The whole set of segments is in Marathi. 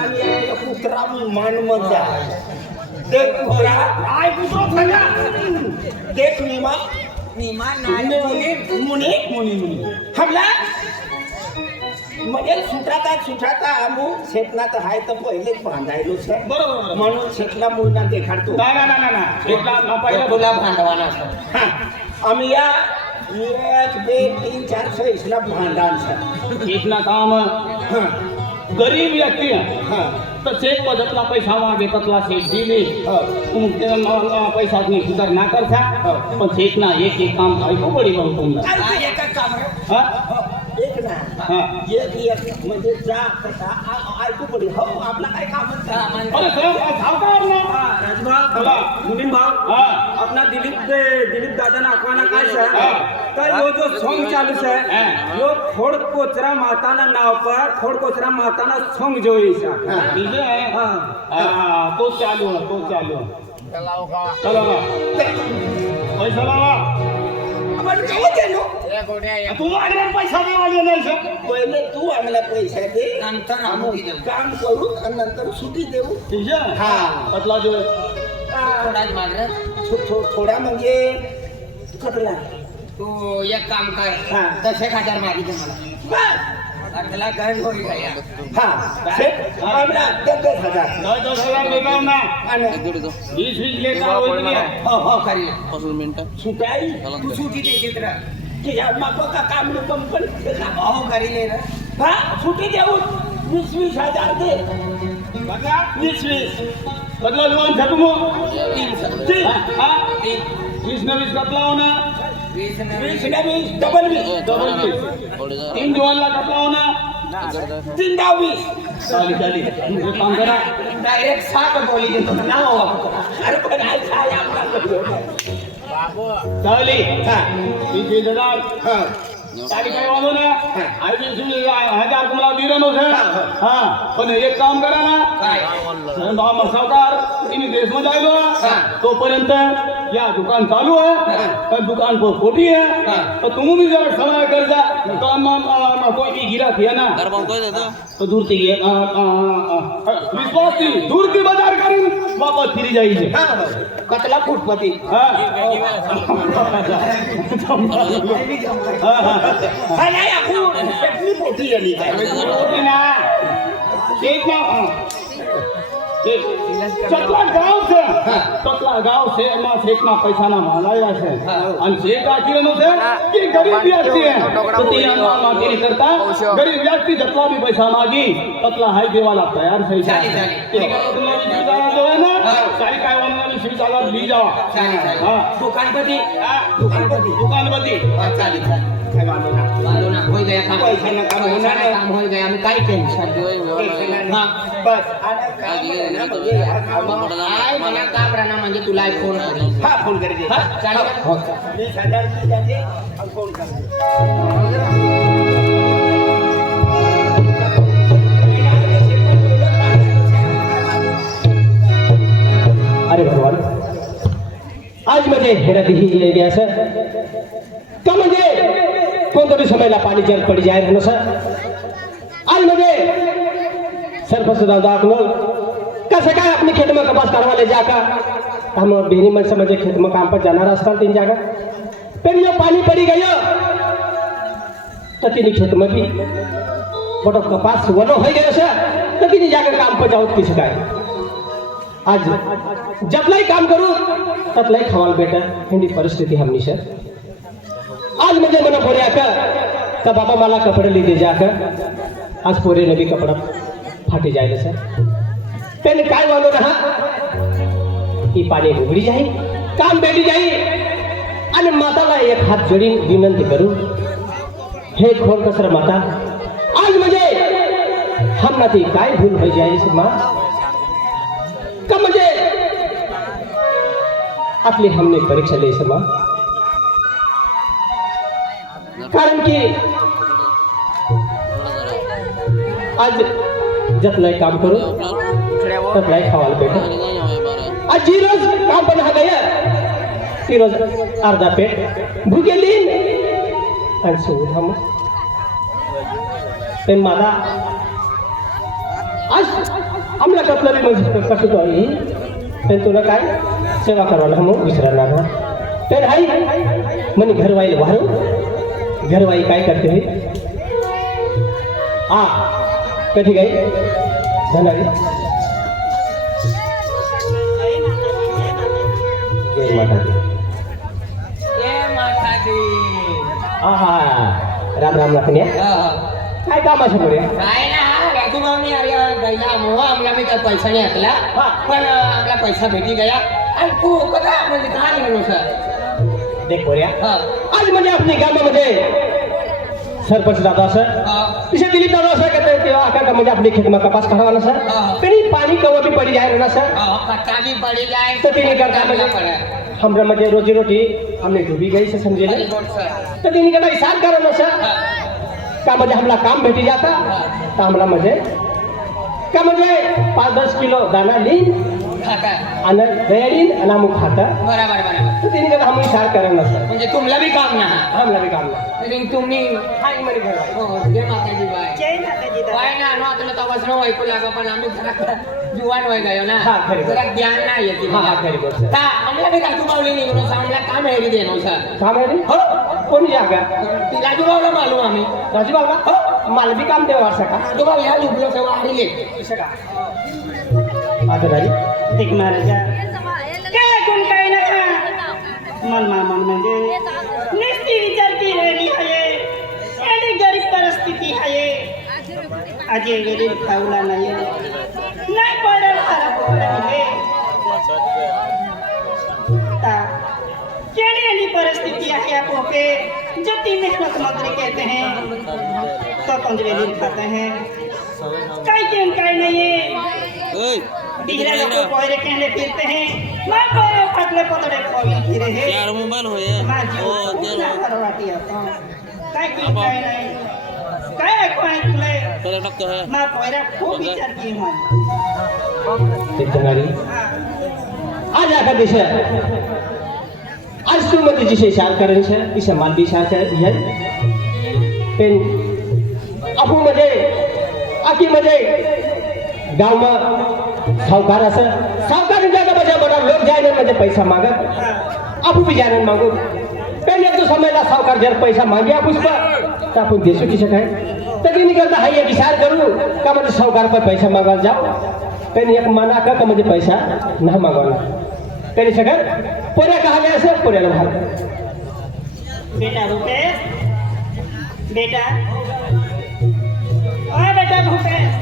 आणि एक कुत्रा मानमजा देख भोरा आय कुत्रा सांगा देख नीमा नीमा नाही मुनी हमला म्हणजे सुठाता आम्ही शेतनात आहे तर पहिलेच बांधायलो सर बरोबर म्हणून शेतला मुलींना देखाडतो ना शेतला पहिला तुला भांडवाना आम्ही या 1 2 3 4 6 ला भांडण सर शेतना काम गरीब व्यक्ती तर शेत पद्धतला पैसा मागेतला शेत दिली पैसा सुधार ना करता पण शेतना एक काम ऐकू पडी म्हणून एक काम एक ना एक म्हणजे जा कसा ऐकू पडी हो आपला काय काम अरे सावकार ना राजभाव मुनीम भाव अपना दिलीप दादा ना आखवाना काय सर तर यो जो सॉन्ग चालू है यो खोड कोचरा माताना नाव पर खोड कोचरा माताना सॉन्ग जो है तो चालू चलो पैसा लावा आपण काय देलो तू आम्हाला पैसा देवाले नाही सर पहिले तू आम्हाला पैसा दे नंतर आम्ही काम करू आणि नंतर सुट्टी देऊ ठीक आहे हा पतला जो थोडाच मागणार थोडा म्हणजे कटला तू एक काम कर हा. 10,000 मागितले मला बर त्याला गरज होईल का या हा आम्हाला 10,000 10,000 देणार ना आणि 20 लेखा होईल हो करील सुटाई तू सुटी दे देत राह की या मापका काम कंपनी हो करील ना हा सुट्टी देऊ 20,000 दे बघा 20 बदला लोन झटमो 3 हा 20 न 20 कतला होना 20 20 डबल 20 3 दिवाला कतला होना 3 डाव 20 चाली काम करा डायरेक्ट 7 बोली देतो ना हो अरे पण काय काय आपला चाली हा 20,000 हा तारीख काय वाजव ना आज 1000 तुम्हाला दिलं नव्हतं हा पण एक काम करा ना काय सावकार तुम्ही देशमध्ये आलो तोपर्यंत या दुकान चालू आहे तर दुकान पर खोटी है तो तुम्ही जरा समय कर जा दुकान में कोई भी गिरा किया ना तो दूर से ये विश्वास थी दूर की बाजार करी वापस फिरी जाइए कतला फुटपती हाँ हा नाही आपण चटणी पोटी आली काय ना ठीक ना चतला गाव से मां सेकना पैसा ना मालाया है आणि शेत आखिर नसे की गरीब व्यक्ती आहे तो तिला मागिरी करता गरीब व्यक्ती जतला भी पैसा मागी ततला हाय देवाला तयार सही चाली ठीक आहे तुम्हाला विचारा जो है ना सारी काय वाला शिवचाला ली जावा हां दुकानपती दुकानपती चालेल काय बांधो ना होई गया काम पैसा ना काम होणार नाही. काम होई गया मी काय टेन्शन हां बस आणि काम मला काम राहणार म्हणजे तुला फोन करेल हा फोन करी दे हा चालेल 20,000 की जाते आणि फोन कर अरे भगवान आज म्हणजे हेरत ही ले गया सर का म्हणजे कोणतरी समयला पाणी जल पड़ी जाए ना सर आज म्हणजे सरपंच दादा को कैसे काय अपने खेत में कपास काटवा ले जाकर हम बेनी मन से मुझे खेत में काम पर जाना रास्ता तीन जगह फिर जो पानी पड़ी गया तो तीन खेत में भी बड़ो कपास वनो हो गया सर तो तीन जाकर काम पर जाओ किस का आज जबलाई काम करू ततलाई खवाल बेटा हिंदी परिस्थिती हमनी सर आज म्हणजे मना पोऱ्या का तर बाबा मला कपडे लिदे जाकर आज पोरे नवी कपडा फाटी जायला सर त्याने काय वालो रहा की पाणी उघडी जाई काम बेडी जाई आणि माताला एक हात जोडीन विनंती करू हे खोल कसर माता आज म्हणजे हमना ती काय भूल हो जाई मां का म्हणजे आपली हमने परीक्षा ले समा कारण की आज जतलाई काम करू ततलाई खवाल बेटा आज जी रोज काम पण हा गया ती रोज अर्धा पेट भूके लीन आणि सोडून हम ते मला आज आम्हाला कसलं म्हणजे कसं तो आहे पण तुला काय सेवा करायला मग विसरणार ना तर आई म्हणे घरवाईला वाढव घरवाई काय करते हे कधी काय धनारी जय माता दी ये माता दी. राम राम लखन्या काय काम असं पुढे काय ना राजू भाऊनी अरे गैला मोह आमला मी काय पैसा नाही आकला पण आपला पैसा भेटी गया आणि तू कदा म्हणजे काय म्हणू सर देख पोऱ्या हा आज म्हणजे आपल्या गावामध्ये सरपंच दादा सर तिथे दिलीप दादा सर कहते तेव्हा आका म्हणजे आपली खेत में कपास करावा ना सर तरी पानी कवा भी पड़ी जाए ना सर पत्ता भी पड़ी जाए तो तीन करता म्हणजे हमरा म्हणजे रोजी रोटी हमने डूबी गई से समझे ना तो तीन करता इशार करो ना सर का म्हणजे हमला काम भेटी जाता तो हमला म्हणजे का म्हणजे 5-10 किलो दाना ली खाता आणि दयाडीन आणि अमुक खाता बरोबर बरोबर तो तीन करता हम इशार करो ना सर म्हणजे तुमला भी काम ना हमला भी काम ना लेकिन तुम्ही हाय मरी घर हो जय माताजी बाय जय माताजी दादा. काय ना नो आपलं तर वस्त्र ऐकू लागा पण आम्ही जरा जुवान होय गयो ना हा, खरी गोष्ट. जरा ज्ञान नाही येते हा, खरी गोष्ट. ता आम्हाला बी राजू बावली निघून आम्हाला काम हेरी देनो सर काम आहे रे हो कोणी जागा ती राजू बावला मालूम आम्ही राजू बाबा हो मला भी काम देवा सका राजू बाव या लुबलो सेवा हारिले आता झाली देख महाराजा काय कोण काय नका मन मामन म्हणजे नुसती विचार की रेडी आहे एवढी गरीब परिस्थिती आहे आजी वेळी खाऊला नाही नाही पडेल खराब पडले केड़ी परिस्थिति है आपको के जति मेहनत मजदूरी कहते हैं तो कंजवेली खाते हैं कई नहीं है डिहरा लोग पैरे कहने फिरते हैं मैं पैरे पतले पतले खोल फिरे हैं यार मोबाइल हो ये मैं जो ना करवाती आता कई नहीं काय कोई पहले टक्कर है मैं पैरे खूब विचार की हूं चिंतनारी आज आखा देश आज तू मध्ये जिसे इशार करेन छे इसे माल भी इशार करे है पेन अपू मध्ये आकी मध्ये गांव में सावकार असं सावकार जागा बजा बड़ा लोग जाने मध्ये पैसा मागत अपू भी जाने मागू पेन एक तो समझला सावकार जर पैसा मांगे आप उस पर तो अपन देशो की शकाय तभी निकलता है ये विचार करूं का मध्ये सावकार पर पैसा मांगा जाओ पेन एक मना का मध्ये पैसा ना मांगवाना करी शकत पोऱ्या कहा गया सर पोऱ्याला भाग बेटा भूपेश बेटा ओ बेटा भूपेश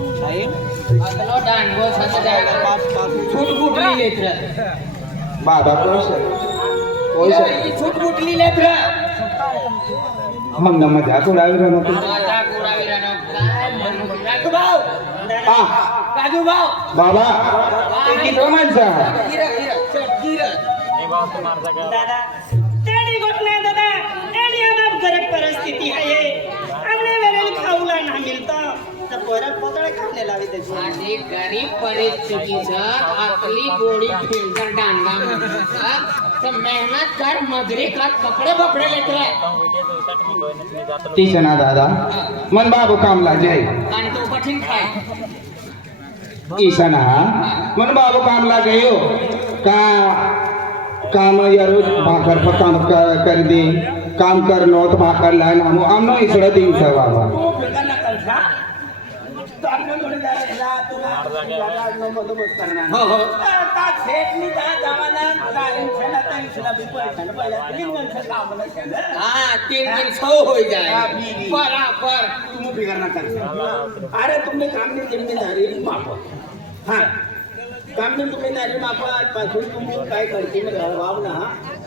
अगलो डांगो सत जाएगा छूट गुटली लेत रह बाबा छूट गुटली लेत रह मग मजाक उडावी राहणार तू. आता कुडावी रानो काय म्हणू राजू भाऊ आ, राजू भाऊ बाबा ते किती माणसं गिर दादा तेरी घटना दादा एडी हमार गरीब परिस्थिती है ये हमने मेरे खाऊला ना मिलता तो पोरा पतळे खाने लावी त्याची माझी गरीब परिस्थितीचं आपली गोळी फिल्टर डांगा म्हणून तर मेहनत कर मजरी कर कपडे बपडे लेत तीच ना दादा मन बाबू कामला जाय आणि तो कठीण खाय ईशाना मन बाबू कामला गयो का काम या रोज भाकर पर काम कर दे काम करनो तो भाकर लाना हम आमनो इसड़ा दिन से बाबा हो हो हाँ 300 हो जाए बराबर अरे तुम्ही कामनी जिम्मेदारी मापा हाँ कामनी जिम्मेदारी मापा आजपासून तुम्ही काय करते वाव ना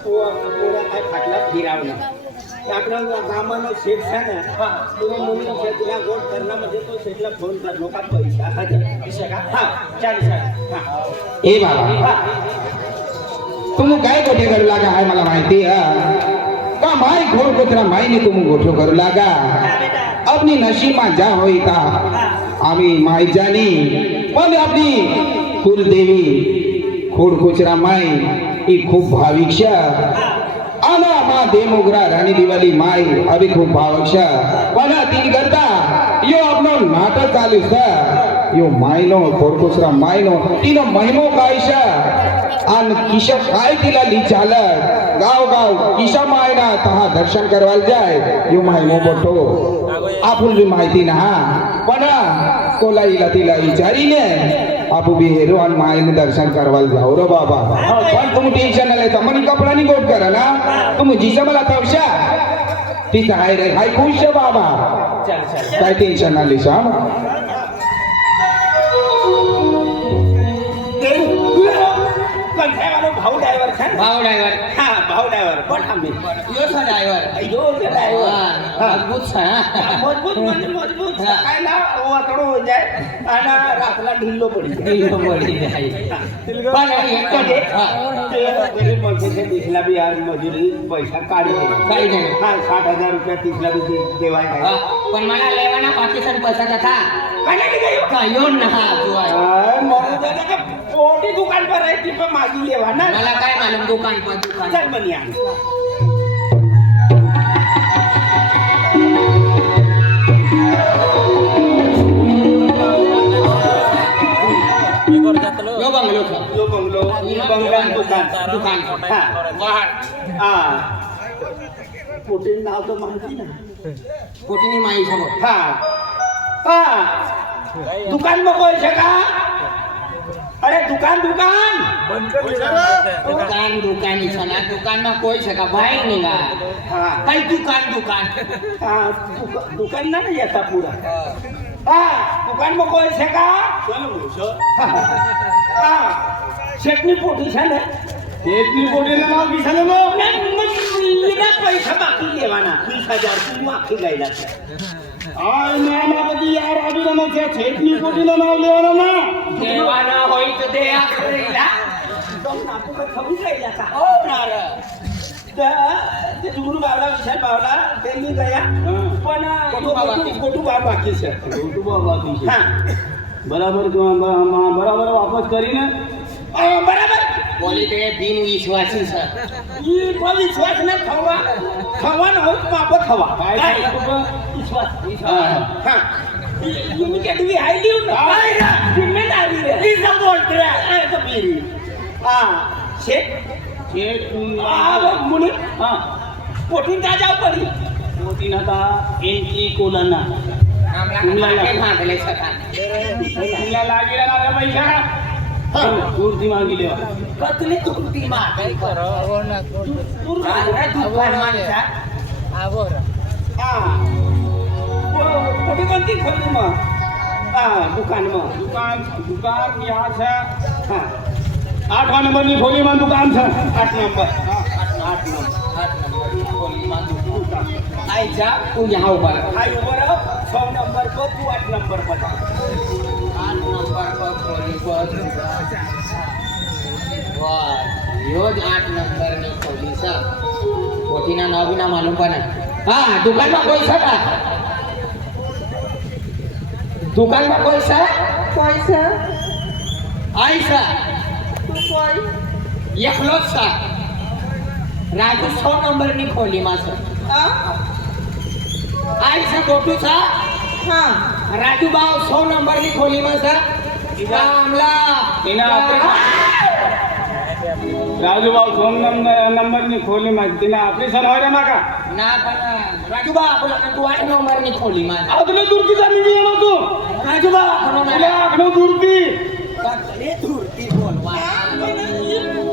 तो पोरा काय फाटला फिराव ना आपलं कामानं शेठ आहे ना तुम्ही मुलीनं शेतीला गोट करणं म्हणजे तो शेठला फोन कर नका पैसा हजार हा चालेल हा ए बाबा तुम्ही काय गोठे करू लागा आहे मला माहिती आहे का माई घोड कुत्रा माईने तुम्ही गोठो करू लागा अपनी नशीबा जा होई का आम्ही माई जानी पण आपली कुलदेवी खोड कुचरा माई ही खूप भाविक आम्हा मा दे मोगरा रानी दिवाली माई अभी खूप भावक्षा पण तीन करता यो आपलो नाटक चालू यो मायनो कोरकोसरा मायनो तिनो महिमो कायशा आणि किशा काय तिला ली चालत गाव गाव किशा मायना तहा दर्शन करवायला जाय यो महिमो बोटो आपण बी माहिती ना पण कोला इला तिला विचारीने आपू बी हेरो आणि मायने दर्शन करवायला जाऊ रे बाबा पण तुम्ही टेन्शन नाही तर मनी कपडा नि गोट करा ना तुम्ही जिसा मला तवशा तिचा हाय रे हाय खुश बाबा काय टेन्शन नाही शाम भाऊ ड्रायव्हर छान भाव ड्रायव्हर हा भाऊ ड्रायव्हर पण आम्ही यो सा ड्रायव्हर अयो ते ड्रायव्हर मजबूत सा मजबूत म्हणजे मजबूत हा. सकाळला वाकडो होऊन जाय आणि रातला ढिल्लो पडी दिलो बडी आहे पण एक कधी ते गरीब माणसाच्या दिसला बी आज मजुरी पैसा काढी काही नाही. हा 60,000 रुपया तिसला बी देवाय काय पण मला लेवाना पाकिस्तान पैसा था काय नाही गयो का यो ना तू आहे मोठी दुकान पर आहे ती पण मागी लेवा ना मला काय मालूम दुकान पर दुकान चल बनिया यो बंगलो था यो बंगलो बंगला दुकान दुकान हा वाहन हा पोटीन नाव तर माहिती ना कोटिनी माई समोर हा हा दुकान में कोई है का अरे दुकान दुकान दुकान दुकान इच्छा दुकान में कोई सका भाई नहीं गा हाँ भाई दुकान दुकान हाँ दुकान ना नहीं आता पूरा हाँ दुकान में कोई है का हाँ चटनी पोटी छान है चेतनी पोटीला नाव किशाले नो ना पैसा बाकी लेवाना 20,000 तू मागची गायला आय नामापती यार अभिरामाच्या चेतनी पोटीला नाव लेवाना ना देवाना होई तो दे आखरीला तो नापू का खबी गायला का ओ नार ते जुगुरू बावला विशाल बावला त्यांनी गया पण गोटू बाबा बाकी છે गोटू बाबा की હા बराबर बराबर वापस કરીને બરાબર बोली ते बिन विश्वासी सर ઈ કોઈ વિશ્વાસ ન થવા થવાનો હોય તો બાપો થવા काय વિશ્વાસ હા यूं के डी हाई ड्यू ना जिम्मेदारी है इस बोल रहा है तो मेरी हां शेट वो मुनी हां पोटीन का जाऊ पडी पोटीन आता एंट्री कोलाना आमला काय मागले सका तुला लागेला ना पैसा कुर्ती मागिले कतली तुरती मा काय करो तू राजा दुकान माणसा हां पोटी कोणती खोली मग हां दुकान मग दुकान यहाँ से हां 8वां नंबर ની खोली માં दुकान છે 8 नंबर 8 नंबर खोली मा आई जा तू यहाँ ऊपर आई ऊपर 6 नंबर पर तू 8 नंबर पर 8 नंबर पर खोली पर वाह यो 8 नंबर ની खोली सा कोठीना नाव भी ना मालूम पण हां दुकान में कोई सका दुकान में कोई सा पैसा आई सा तू कोई एकलो सा राजू 100 नंबर ની खोली માં છે आ आई सा गोटू सा हाँ राजू बाव 100 नंबर ની खोली માં છે आमला એના राजूभाऊ 100 नंबर ની खोली માં तिने ऑपरेशन होय रे माका ना पण राजू बाव आपला तू 8 नंबर ની खोली માં आदले दुर्की जाणी गेलो तू राजू बाव आपला तुला आखनो दुर्की ले धुरती बोलवा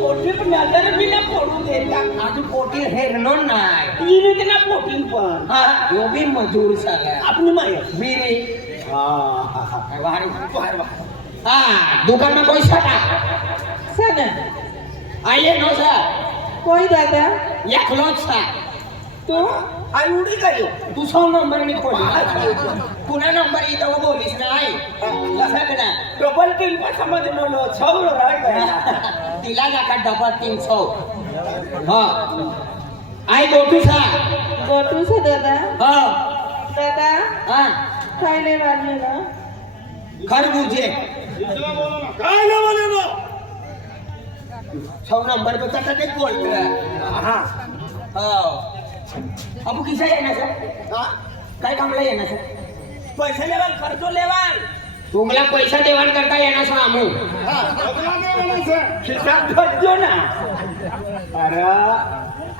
पोटी पण नजर बी ना पडू देता आजू पोटी हेरनो नाही तिने ते ना पोटी पण हा यो भी मजूर सगळा आपली माय बिरी हां वारी हा दुकान में कोई सका सना आइए नो सा कोई दादा एकलो सा तू आई उडी गयो तू 100 नंबर ની खोली पुन्हा नंबर इथं बोलीस नाही कसा करा डबल किल पण समज नो छौर राय गया तिला जाका डबल 300 हा आई गोटू सा गोटू से दादा हा दादा हा खायले वाले ना खरबूजे काय ना बोले नो 100 नंबर पे तक ते बोल रहा हां अबू किसा येणार सर हा? काय कामला येणार सर पैसे लेवाल कर्ज लेवाल तुम्हाला पैसा देवाण करता येणार सर आमू खिशात भरतो ना अरे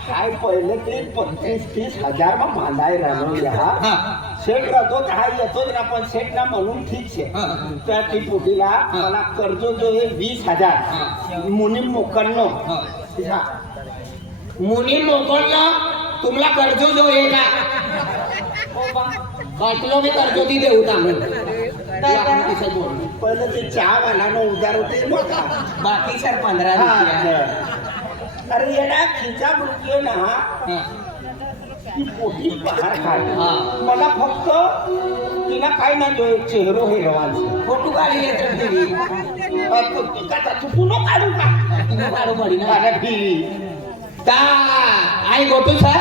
हाय पहिले ते 25-30 मग बांधाय राहणं हा. सेट राहतो हा येतोच ना पण सेट ना म्हणून ठीक आहे हा. त्या टिपोटीला मला कर्ज जो आहे 20,000 मुनीम मोकलनो मुनी मोकळला तुम्हाला कर्ज जो आहे का बाटलो मी कर्ज ती देऊ आम्ही पहिलं ते चहा वाला उधार होते मोठा बाकी सर 15 रुपये अरे येणार खिचा मुलगी ना ती पोटी बाहेर काढ हा. मला फक्त तिला काय नाही जो एक चेहरो हे रवांची फोटो काढली येत चुकू नको काढू का काढू पडी ना अरे भी ता आई गोटू सर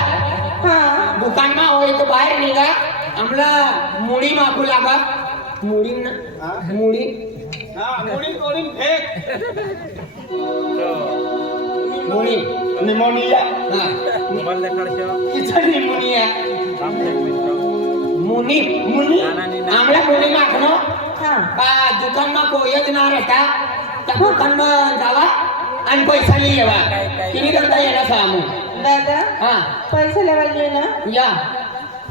हा दुकान में होय तो बाहेर निघा आम्हाला मुडी मागू लागा मुडी ना हा? मुडी हा मुडी कोणी फेक मुडी निमोनिया हा किती निमोनिया मुनी मुनी आम्हाला मुडी मागणं हा का दुकान में कोयच ना रहता त्या दुकान में जावा आणि पैसा नाही येवा किती करता येणार सामू दादा हा पैसे लेवाल ना या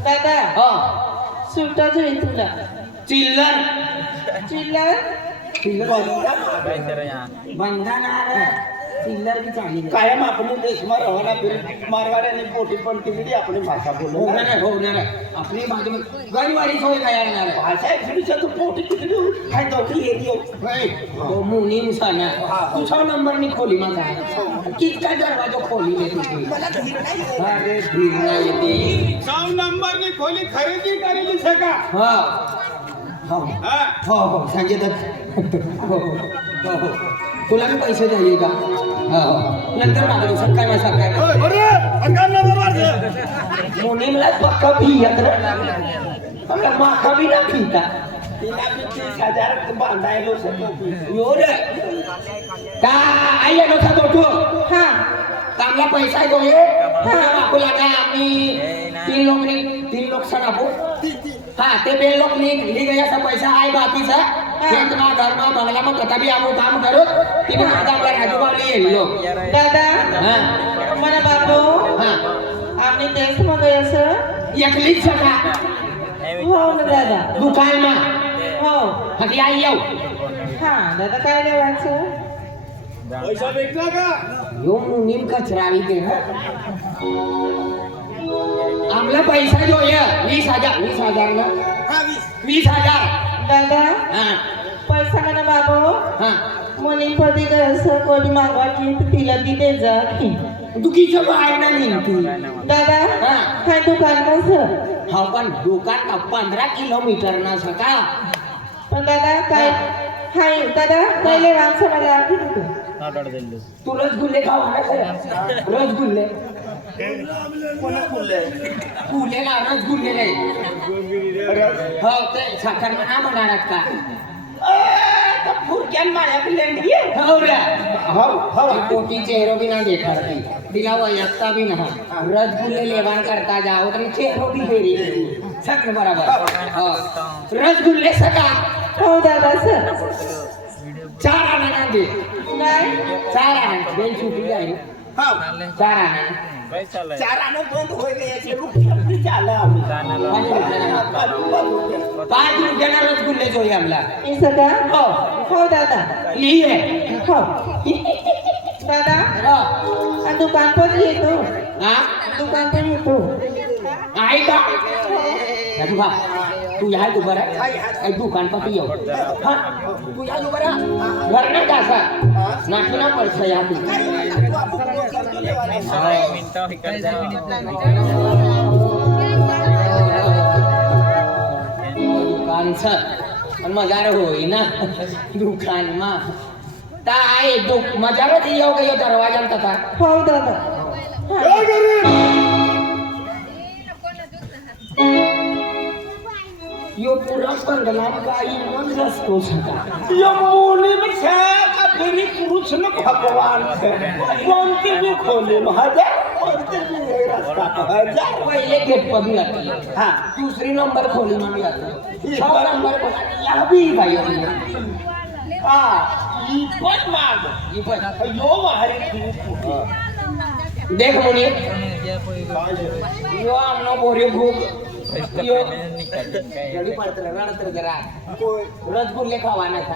दादा हो सुट्टा जोई तुला चिल्लर चिल्लर बंधनार चिल्लर की चांगली कायम आपण देशमा रवाना मारवाड्याने पोटी पण केली आपली भाषा बोलू होणार आपली बाजू गणवारी सोय काय येणार भाषा एक्चुअली तू पोटी किती काय दोघी एरियो हो मुनी सना तुझा नंबर मी खोली माझा कितना दरवाजा खोली ले तुझी मला धीर नाही अरे धीर नाही येते 9 नंबरनी खोली खरेदी करेली छे का हो हो हा? हो हो संजय दत्त हो हो हो तुला मी पैसे द्यायचे का हो नंतर मागतो सकाळी माझा सकाळी अरे अंगान नंबर मारले मुनीला पक्का भी येत मला माखा भी ना पीता तिला मी 30,000 बांधायलो शकतो योर का आई आलो था गोटू हा कामला पैसा गोये आपको लगा आम्ही 3 लोग सण आपो हाँ ते 2 लोग ली गया सब पैसा आए बाकी सा खेत में घर में बंगला में कथा भी आमो काम करो तीन माता पर राजूबा लिए लो दादा हाँ मला बाबू हाँ आम्ही देश मध्ये असं एकली सका हो ना दादा दुकान में हो हटी आई यो हा दादा काय लेवायचं पैसा भेटला का यो मुनीम कचरावी दे ना आमला पैसा जो है 20,000 ना 20,000 दादा हाँ पैसा मला बाबू हाँ मुली पदी असं कोणी मागवायची तर तिला ती दे जा की दुखीचं बाहेर ना निघती दादा हा. काय दुकान कसं हा पण दुकान का 15 किलोमीटर ना सका पण दादा काय हाय दादा पहिले वांस मला किती तू तू रसगुल्ले खावा ना सर रसगुल्ले कोणी खुलले फुले ना रसगुल्ले नाही हो ते साखर ना म्हणणार का फुरक्यान माझ्याकडे लेंडी हो रे हो हो कोटी चेहरो भी ना देखा रही दिला वयस्ता भी ना रसगुल्ले लेवान करता जाओ तो चेहरो भी फेरी सकन बराबर हो रसगुल्ले सका हो दादा सर 4 आना ना दे नाही 4 आना बेल छुटी जाए हो 4 आना 4 आणे बंद होईल याचे रुपये चाललं आम्ही 5 रुपयाला रसगुल्ले जोई आमला हे सगळं हो हो दादा लिए हो दादा हो आणि दुकान पण येतो हा दुकान पण येतो आई का राजू भा तू यहाँ तू बरा आई दुकान पर पियो हाँ तू यहाँ तू बरा घर ना जासा नाचना पड़ता यहाँ तू दुकान सर मजा होई ना दुकान मा ता आई दुख मजा रे यो गयो दरवाजा में तथा हो दादा यो पूरा बंगला का मन रस्तो सका यो मोनी में से का फिर पुरुष न भगवान से कौन की भी खोले महादेव कौन की भी पहिले गेट पर भी आती है हा दूसरी नंबर खोली में भी आती है 6 नंबर पर यहाँ भी भाई हा ही पण माग ये पण यो वाहरी देख मुनी यो आमनो बोरियो भूक यो जल्दी पड़त रणत जरा रसगुल्ले खावाना था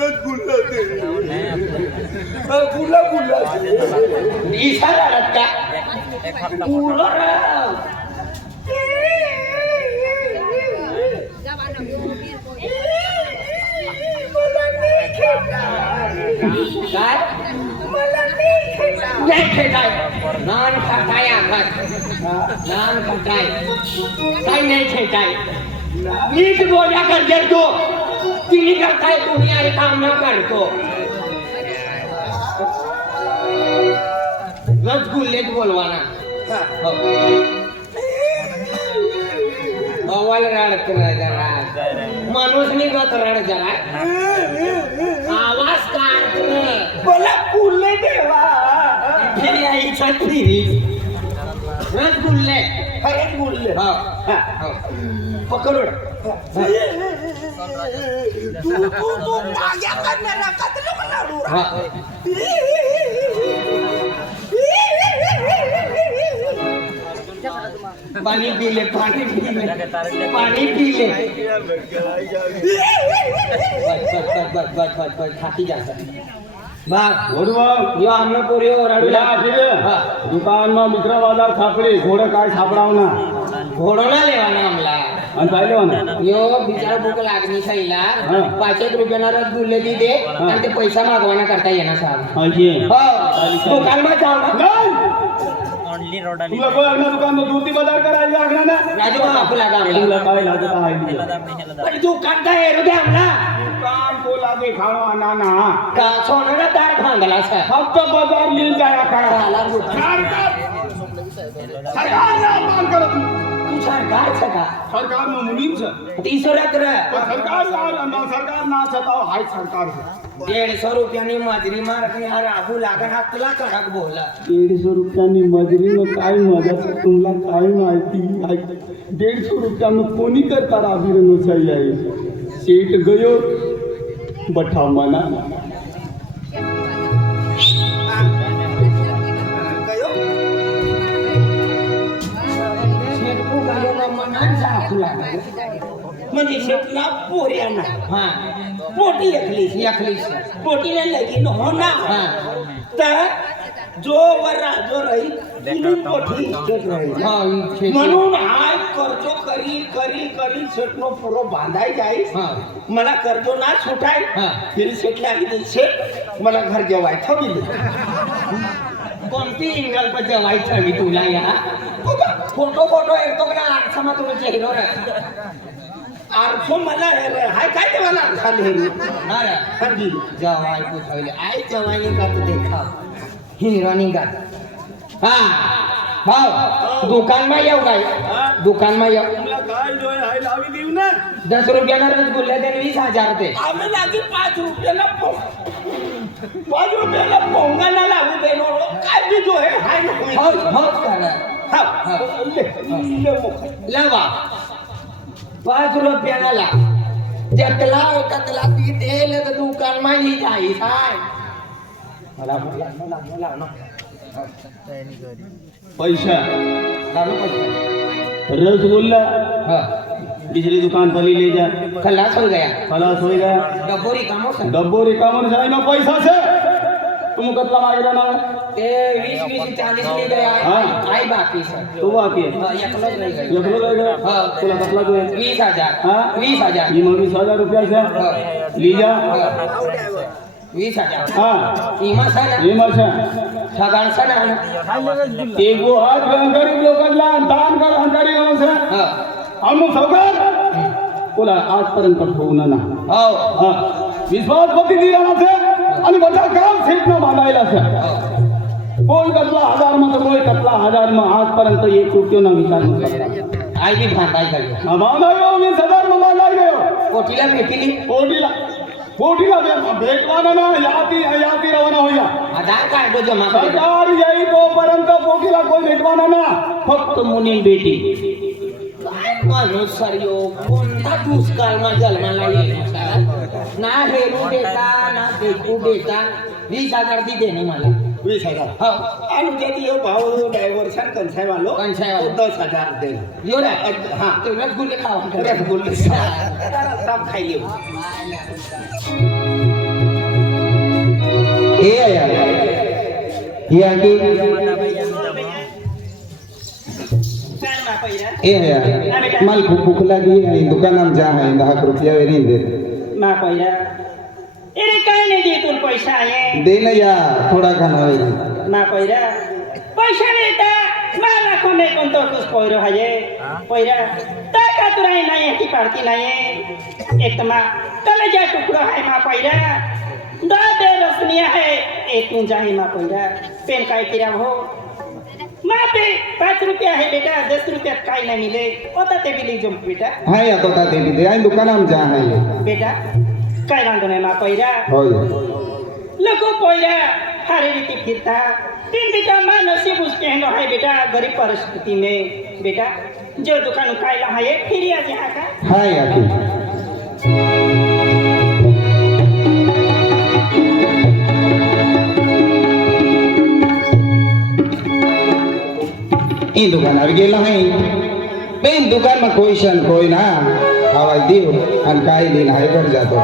रसगुल्ला दे गुल्ला गुल्ला इशारा रट का पूरा काय नाही खेळाय नान खाताय नान खाताय काय नाही खेळाय नीट बोला कर दे तो तिने करताय तुम्ही आणि काम न करतो रसगुल्लेच बोलवाना अव्वल रडत जरा माणूस निघत रड जरा आवाज काढत मला कुल्ले देवा फिरी आईच्या फिरी रसगुल्ले खरंच बोलले हो हो पकडून तू माझ्या करणारा कतलो लाडू हा पाणी पिले पाणी पिले पाणी पिले बस खाती जाता बाग बरोबर यो आमने पोरी ओरडला दुकान में मित्र बाजार छापड़ी घोड़े काय छापड़ाव ना घोडो ना लेवाना आमला आणि काय लेवाना यो बिचारा भूक लागणी साईला 5 रुपयाना रसगुल्ले दी दे आणि ते पैसा मागवाना करता येणार साहेब हाजी हो दुकान में जाओ ना ओनली रोडाली तुला कोण अगना दुकान में दूती बाजार करायला अगना ना राजू बापू लागा तुला काय लागत आहे पण दुकान का हेरू दे आमला दुकान को लागे खाओ आना ना का सोनाला दार भांगला सा फक्त बाजार मिल जाया करा झाला दुकान सरकार ना मान करत तू सरकार सका सरकार में मुनीम तीसरा कर सरकार ना सताव हाय सरकार 150 रुपयानी मजुरी मारकने हा राहू लागण हा तुला कडक बोलला 150 रुपयांनी मजुरीनं काय मजा तुम्हाला काय माहिती आहे 150 रुपयानं कोणी करता राबीर नसाई आहे सेठ गयो बठा मना शेतकू गायला मनान जाखू लागला म्हणजे शेतला पोऱ्यांना हा पोटी एकलीस पोटीला लगीन होणार हा तर जो वरा जो राहील तिने पोटी शेत राहील हा म्हणून हाय कर्जो करी करी करी शेतनो पुरो बांधाय जाई हा मला कर्जो ना सुटाय हा. फिर शेतला आली शेत मला घर जेवाय ठेवली कोणती इंगल पर जवायचं हवी तुला या फोटो येतो का आरसा तुला चेहरो आरसो मला हाय काय देवाला खाली अरे हरगी जवाई पुछावले आई जवाई का तो देखा हिरोनी का हा भाव दुकान में येऊ काय दुकान में येऊ तुला काय जो आहे लावी देऊ ना 10 रुपयाना रसगुल्ले देन 20,000 ते आम्ही लागी 5 रुपयाला 5 रुपयाला पोंगाला लागू देनो काय बी जो आहे हाय हो हो करा हा ले लावा 5 रुपयाना ला जतला कतला ती तेल तर दुकान में ही जाई साय मला ना पैसा लालो पैसा रसगुल्ला हां दूसरी दुकान पर ले जा खलास हो गया खलास हो गया डबोरी कामो से डब्बो रिकामन जाए ना पैसा से तुम कतला मांग रहा ना ए 20 40 ले गया हाँ। आई बाकी से तो बाकी हां एकलो रह गई एकलो रह गया हाँ। तुला कतला जो 20,000 हाँ 20,000 ये 20,000 रुपया से ली जा 20,000 हाँ इमा सा ना ये मरसा ठगाण सा ना एक वो हाथ गरीब लोकांना दान कर अंधारी गावसा हां हम सौकर बोला आजपर्यंत होऊन ना हो हा विश्वास पती दिला से आणि બધા काम सेट न बांधायला से कोई कतला 1000 में तो कोई कतला 1000 में आजपर्यंत 1 रुपयो ना विचार न करता आई भी भांडाई गयो बांधायो 20,000 में बांधाई गयो कोटीला भेटली ओडीला पोटीला भेटवाना ना याती रवाना होया आधार कार्ड जमा कर सरकार येई तोपर्यंत पोटीला कोण भेटवाना ना फक्त मुनी बेटी काय माणूस सरयो कोणता दुष्काळमा जन्माला येईल ना हेरू देता ना देखू देता 20,000 दी देणे मला 20,000 हो आणि त्याची येऊ भाऊ डायव्हर्शन कंसाय वालो कंसायवालो. 10,000 दे यो ना हा ते रसगुल्ले खावा रसगुल्ले सब खाई लियो ये आया ये आके ये है माल भूख लगी है दुकान जा है 10 रुपया वेरी दे ना पहिला अरे काय नाही दे तुला पैसा आहे दे ना या थोड़ा खाना है ना पहिला पैसा देता मला कोणी कोणतो कुछ पहिरो आहे पहिला तर का तुला नाही की पार्टी नाही एक मा कलेजा टुकड़ा है मा पहिला दादे रसनी है एक तू जाही मा पहिला पेन काय किरा हो मा पे 5 रुपया है बेटा 10 रुपया काय नहीं मिले होता ते बिली जम बेटा हां या तो ताते भी दे दुकान हम जा है बेटा काय वांदो नाही मा पहिला होय लोगों पहिला हरे रीति फिरता तीन बेटा माँ नसीब उसके हैं है बेटा गरीब परिस्थिति में बेटा जो दुकान उठाएला है फिर आ यहाँ का हां या की इन दुकान आवी गेला है पेन दुकान में कोई शन कोई ना आवाज दियो अन काय दिन है घर जातो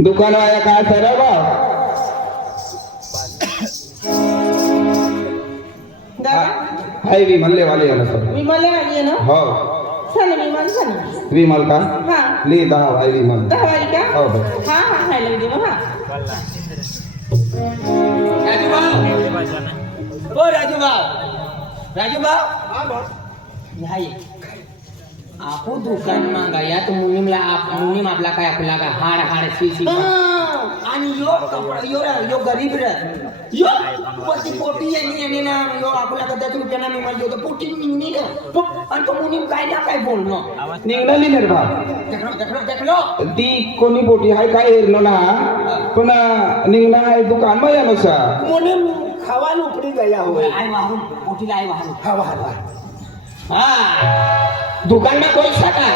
दुकान वाला का सरवा दादा हाय विमल वाले आला सर विमल आली आहे ना हो चल विमल चल विमल का हा ले 10 भाई विमल 10 वाली का हो हो हा हा खायला दे हा राजू भाऊ ओ राजू भाऊ हाय आपो दुकान में गया तो मुनीम आपला काय आपला का हाड सी आणि यो गरीब रे यो पोटी येणे ना यो आपला का 10 रुपया ना मी म्हणतो तो पोटी निघणी ना आणि तो मुनीम काय ना काय बोलणं निघाली निर्भा देखलो ती कोणी पोटी हाय काय हेरनो ना पण निघना आहे दुकान में यानो सा मुनीम खावान उपडी गया हो आई वाहून पोटीला आई वाहून हवा हवा हाँ दुकान में कोई सका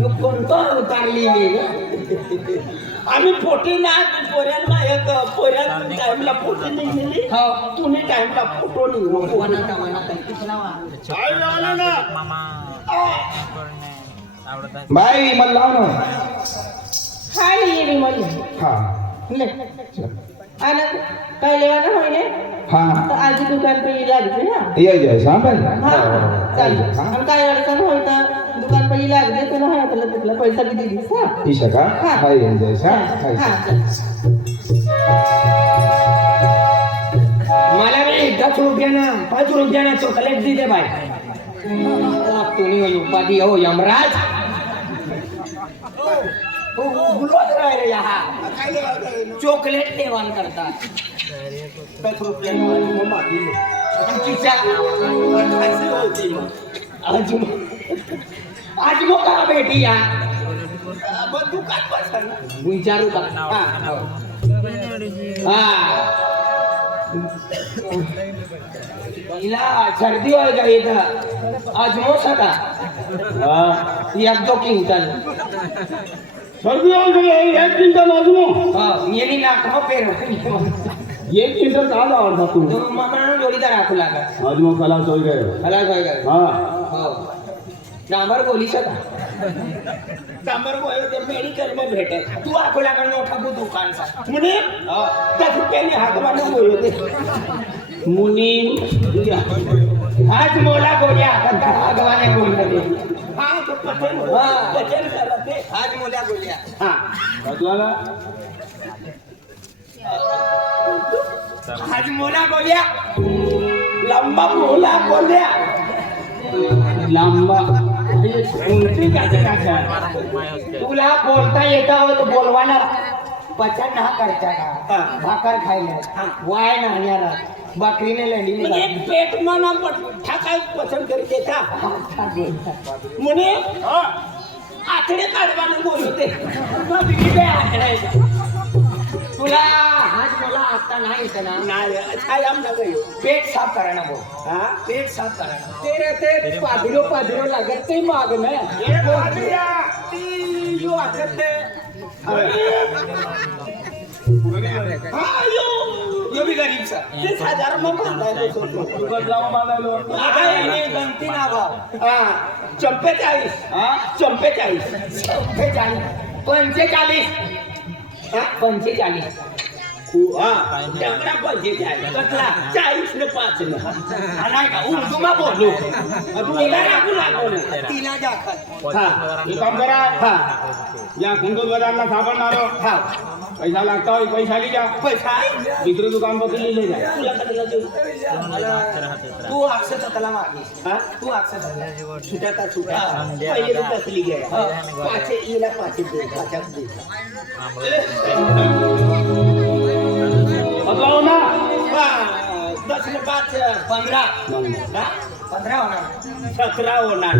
यो कोणतो उतारली मी आम्ही पोटी ना पोऱ्यांना एक पोऱ्यान टाइमला पोटी निघली हो तुम्ही टाइमला फोटो निघलो वनाता मामा आवडत आहे भाई विमल लाव ना हाय ये विमल हाँ ले आना काय लेवाना होय ने हाँ तो आज दुकान पे लाग दे हा ये जाए हाँ भाई हा चल हम काय अडचण होय तर दुकान पे लाग दे तुला हाय तुला तुला पैसा भी दे दीस हा ईशा का हाँ। हाय ये जाए हाँ हा हाय मला मी 10 रुपयानं 5 रुपयानं चॉकलेट दी दे भाई तुम्ही उपाधी हो यमराज गुलोज राय रे यहाँ चॉकलेट देवान करता 10 रुपये मागितले किसा खायची होती आज मो का बेटी या पण दुकान बसन विचारू का हाँ इला सर्दी हो गई था आज मो सका एक 2 क्विंटल सर्दी हो गई है 1 क्विंटल अजून हाँ ये नहीं नाक में पेर 1 क्विंटल का आवडता तू तो मामा जोड़ीदार आखू लागा अजून खलास हो गए खलास होय गए हाँ हो डांबर बोली सका डांबर गोय ते मेडिकल में भेटे तू आखू लागा मोठा दुकान सा मुनी 10 रुपयाने हाकवाने बोलते मुनीम आज मोला गोल्या आता भगवाने बोलले हा तो पचन हाँ। पचन करते आज मोला गोल्या हा बदला आज मोला गोल्या लंबा बोला बोल्या लांबा उंची काचा तुला बोलता येतं बोलवाना पचन ना करता हा. का भाकर खायला वाय ना आणण्याला बकरीने लढली म्हणजे पेट मना ठाकाय पसंत करते का म्हणे आठडे काढवानं बोलते मग किती आठडायचा तुला हाच मला आता नाही येत ना नाही काय आमचा गयो पेट साफ करा ना भाऊ हा पेट साफ करा ना तेरे ते पाधिरो लागत ते माग ना ये पाधिरा ती यो आकत हा यो भी गरीब सा ते हजार मग बांधायला सोडतो बदलावा बांधायलो आगाय गंती ना बा हा चंपे 40 हा चंपे 40 45 हा डबरा 45 कसला 40 ने 5 ने नाही का उर्दू मा बोललो तिला लागू लागलो तिला दाखल हा एक काम करा हा या कुंदूर बाजारला सापडणारो हा पैसा लागता है पैसा ली जा पैसा दूसरे दुकान पर ले ले जा तुला कधीला देऊ तू अक्षत त्याला मागे हा तू अक्षत सुट्याता सुट्या पहिले तू तसली घे पाचे इला पाचे दे पाचक दे बदलाव ना 10 ने 5 15 हा 15 होणार 17 होणार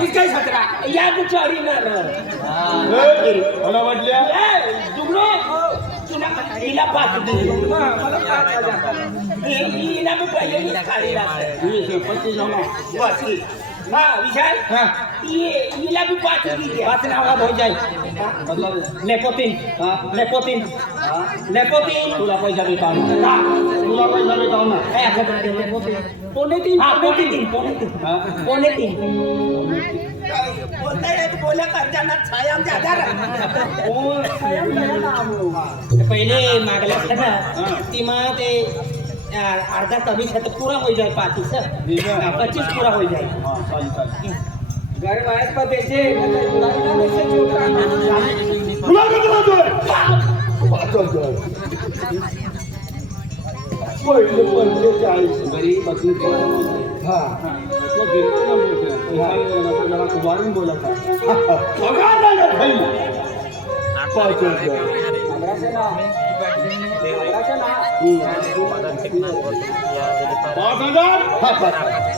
किस काय 17 या बिचारी ना मला वाटल्या दुगडो तुला इला 5 दे मला 5000 इला भी पहिले खाली राहते 25 होना बस हा विशाल हा ये इला भी 5 दे 5 नावात हो जाईल बदलाव नेपोतीन तुला पैसा देता ना तुला पैसा देता ना काय असं करते नेपोतीन पोने 3 हा पोने तीन हा पोने तीन बोलता है बोला कर जाना छाया में ज्यादा पहिले मागला असता ना ती मग ते अर्धा कमी तर पुरा हो जाईल 25 25 पुरा हो जाईल हाँ चालेल चालेल घर वायस पर बेचे गुलाब में से छोटा तुला पहिले 45 घरी बसली हा तो गिरतो ना बोलते जरा कुबारून बोलत पगार नाही भाई 5000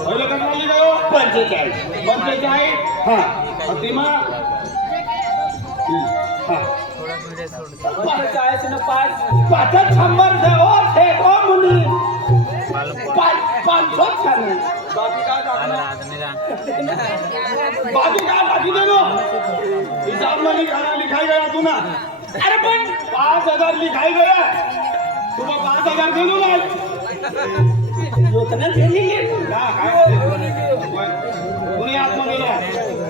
पहिले कितना ली गयो 45 हा प्रतिमा हा 45 ने 5 शंभर दे ओ थे ओ मुनी 500 छाने बाकी दे दो हिसाब में लिखाई गया तू ना अरे पण 5000 लिखाई गया तुम्हें 5000 दे दो ना योजना दिली कुणी आत्मा गेला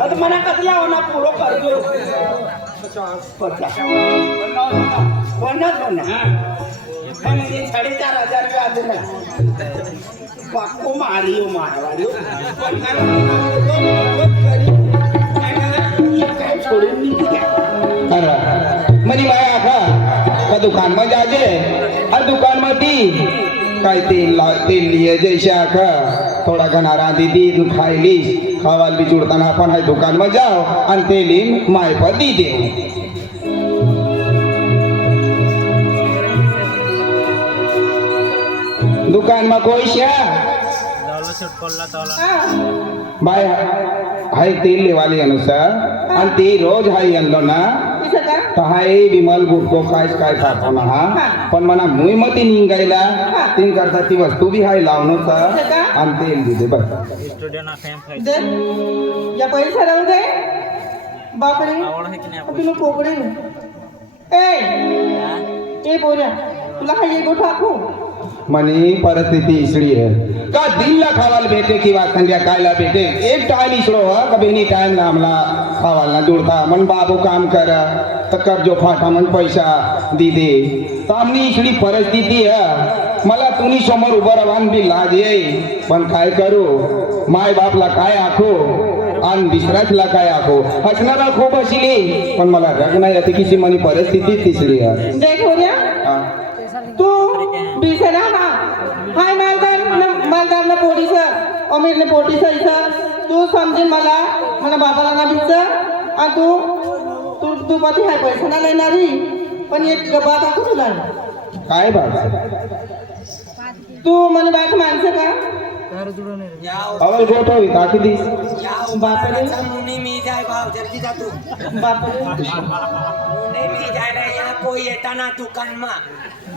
आता मना कसला होना पुरो करतो 50 म्हणजे 4500 व्याज ना पाको मारियो मारवाडियो पण काय छोडून मी मनी माया का दुकान में जाजे हर दुकान में दी काय तेल लिए जैसा का थोड़ा घना रांधी दी तू खाई ली खवाल भी जुड़ताना अपन है दुकान में जाओ और तेल माए पर दी दे दुकान में कोई शा बाय हाय तेल लेवाली अनुसार आणि ते रोज हाय आणलो ना तर हाय विमल गुटको काय खातो ना हा पण मना मुई मती निघायला तीन करता ती वस्तू बी हाय लावणं तर आणि तेल दिले बस दे या पैसा राहू दे बापरे तुला कोकडी ए बोऱ्या तुला काही गोठ टाकू मनी परिस्थिती इसलिए है का दिन ला खावाल भेटे की बात संध्या कायला भेटे एक टाइम इसरो है कभी नहीं टाइम ना हमला खावाल ना जुड़ता मन बाबू काम कर तकर जो फाटा मन पैसा दी दे तो हमनी इसली परिस्थिती है मला तुनी समोर उभं राहून बी लाज येई पण काय करू माय बापला काय आखो आणि दुसऱ्याचला काय आखो हसणारा खूप हसली पण मला रग नाही येते किसी मनी परिस्थिती तिसरी है देख बोऱ्या हाँ. तू बिसरा ना हाय मालदार ना पोटीस अमीर ने पोटीस इथं तू समजेन मला मला बाबाला ना बिच आणि तू तू तू कधी हाय पैसा ना लेणारी पण एक बात दाखव तुला काय बात तू મને बात मानसे का अवल गोठो काकी दी बापरे मुनी मी जाय भाव जल्दी जा तू बापरे मुनी मी जाय रे यहाँ कोई येता ना दुकान मा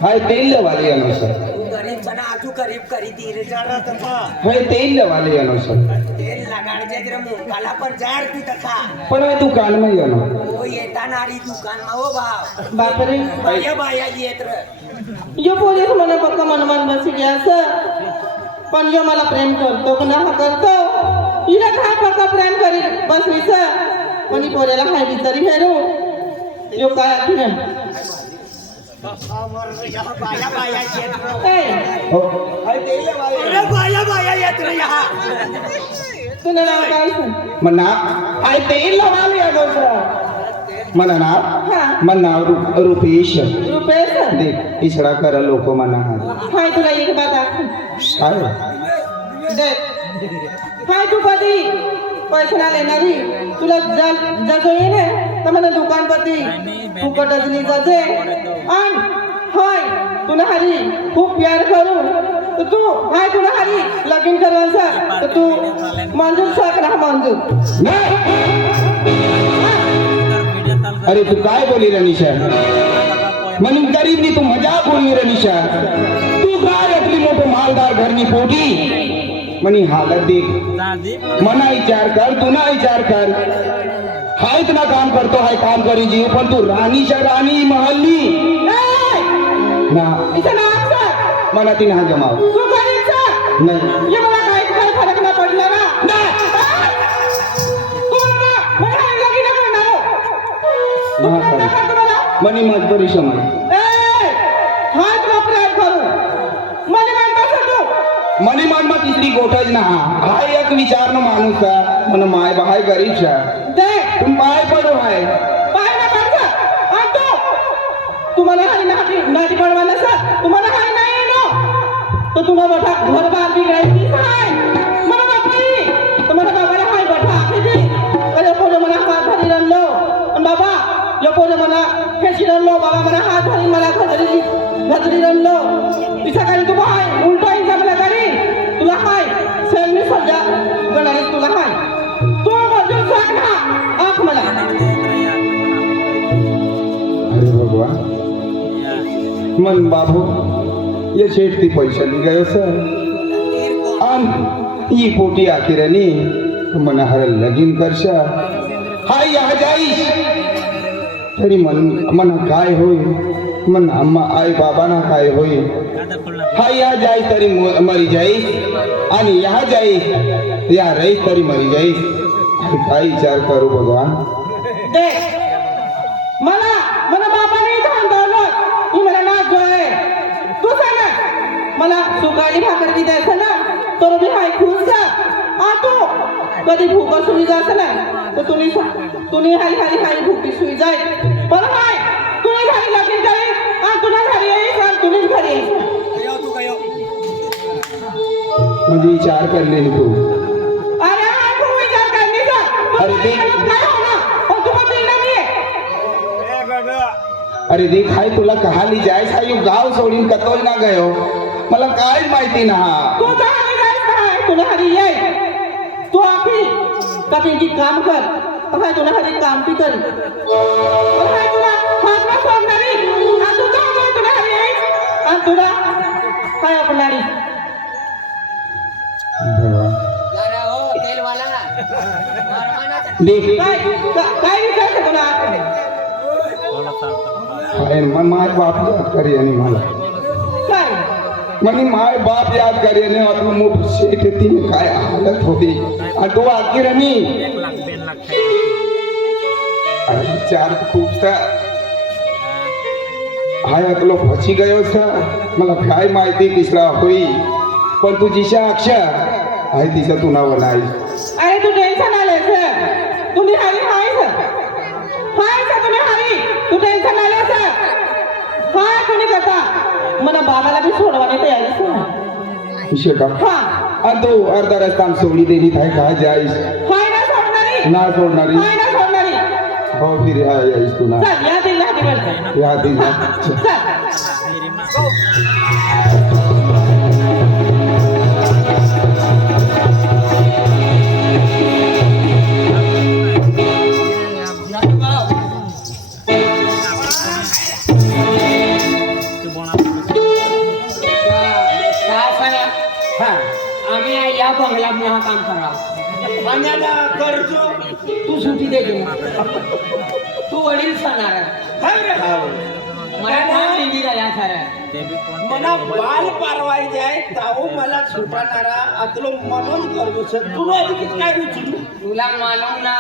हाय तेल वाले अनुसार तू गरीब बना आजू गरीब करी धीरे जरा तका हाय तेल वाले अनुसार तेल लगाड़ जे जरा मुंगाला पर जार तू तका पण हाय दुकान में येनो कोई येता नारी दुकान मा हो भाव बापरे बाया बाया येत रे यो पोलीस મને पक्का मनमान बसी गया सर पण यो मला प्रेम करतो का ना करतो हिला काय पक्का प्रेम करी बस मी सर पण ही पोऱ्याला काय विचारी फेरू यो काय आखी बाया बाया येत रे ए हो अरे बाया बाया येत रे यहाँ तुला नाव काय सांग मना हाय तेल वाले अनुसार मना नाव हा मन नाव रुपेश रुपेश देख इसड़ा कर लोको मना हाय तुला एक बात आख काय देख हाय तू कधी पैसे ना लेणारी तुला जसो येणे तर मला दुकानपती फुकटच ली जाते आणि हाय तुला हरी खूप प्यार करू तर तू हाय तुला हरी लगीन करवायचा तर तू मंजूर साक ना मंजूर अरे तू काय बोली रनिशा म्हणून गरीब नी तू मजाक बोलली रनिशा तू काय आपली मोठं मालदार घरनी पोटी म्हणी हालत देख मना विचार कर तू ना विचार कर हाय इतना काम करतो हाय काम करी जीव पण तू राणीच्या राणी महल्ली ना इथं नाव सांग मना ती ना जमाव तू गरीब सांग नाही ये मला काय फरक ना पडला ना तू मला लगीन करणार मनी मजबुरी समज हाय तुला प्रेम करू मला मानता तू मनी मानमा तिसरी गोठच ना हा एक विचार न माणूस का मन माय बाय गरीब छा दे तुम पाय पडो हाय पाय ना पडचा आ तू तुम्हाला हाय नाटी पडवाना सा तुम्हाला हाय नाही नो तो तुला मोठा घर बार बिगायची हाय मला बापी तुम्हाला बाबाला हाय बठा किती कले पोरे मला हात धरी रल्लो आणि बाबा यो पोरे मला फेशी रल्लो बाबा मला हात धरी मला घदरी रल्लो तिचा काही तू हाय उलटा इंजा मला करी तुला हाय सेमनी सजा गणारी तुला हाय तू मजूर सांग ना आख मला अरे भगवान मन बाबू ये शेठ ती पैसा गयो सर आन ही पोटी आखिरनी मन हर लगीन करशा हाय या जाईश तरी मन काय होई मन अम्मा आई बाबा ना काय होई हाय या जाई तरी मरी जाईस आणि या जाई या रही तरी मरी जाईस काय विचार करू भगवान देख मला मला बाबाने धांदवलं ही मला नाच जोय तू सांग मला सुकाळी भाकर बी द्यायचं ना तर बी हाय खुश जा आ तू कधी भूक सुई जास ना तर तुम्ही हाय भूकी सुई जाय पण हाय तुम्ही घरी लगीन करी आ तुला घरी येईस आणि तुम्हीच घरी येईस म्हणजे विचार करलेली तू अरे हाय तू विचार करनी जा अरे ते काय होणार पण तू पण नाही अरे देख हाय तुला कहाली जायस हा यो गाव सोडून कतोल ना गयो मला काय माहिती ना तू कहाणी जायचं आहे तुला हरी ये तू आखी कपिंगी काम कर हाय तुला हरी काम भी कर हाय तुला हात ना सोडणारी आणि तू जाऊ तुला हरी येईस आणि तुला काय आपणारी जरा हो तेल वाला देख काय विचार तुला हाय माय बाप याद करी आणि मला काय म्हणे माय बाप याद करी आणि आपलं मोठ शेठ ती काय हालत होती आणि तो आखिरनी अरे विचार खूप सा हाय आपलो फसी गयो सा मला काय माहिती किसरा होई पण तू जिशा अक्षा हाय तिचं तू नाव नाही अरे तू टेन्शन आले सर तुम्ही हरी हाय सर तुम्ही हरी तू टेन्शन आले सर हाय तुम्ही कथा मला बाबाला भी सोडवाने तयारी सर विषय का हा आणि तू अर्धा रस्ता सोडी देली थाय का जाईस हाय ना सोडणारी ना सोडणारी हाय ना सोडणारी हो फिर हाय याईस तू ना चल या दिला आधी बोलतो या दिन आम्ही या बंगला में हा काम करा आम्ही आता करतो तू सुट्टी दे दे तू वडील सांगणार हाय रे हाव. मला नाही दिली का या साऱ्या मला बाल पारवायचे आहे ताऊ मला सुटाणारा आतलो म्हणून करतो सर तू आधी किती काय विचारू तुला मालूम ना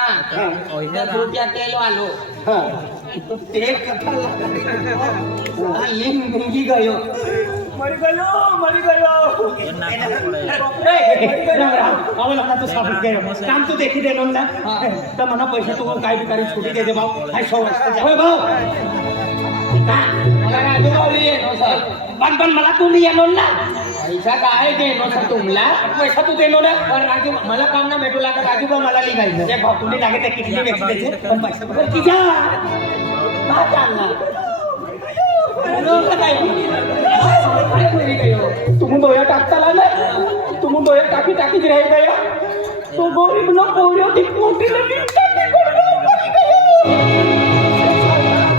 रुपया तेल वालो हा तेल कथा लिंग मुंगी गयो मरी गयो काम तू देखी दे ना तर मला पैसे तू काय भिकारी छुटी दे दे भाऊ काय होय भाऊ मला राजू गावली येतो सर पण मला तू नाही येणार ना पैसा काय देनो सर तुमला पैसा तू देणार ना पण राजू मला काम ना भेटू लागत राजू का मला लिहायचं ते भाऊ तुम्ही लागे ते किती व्यक्ती द्यायचे पण पैसा बघ की जा का चालणार तुम्ही डोया टाकताला ना तुम्ही डोया टाकी टाकीच राही गया तो गरीब ना पोरियो ती मोठी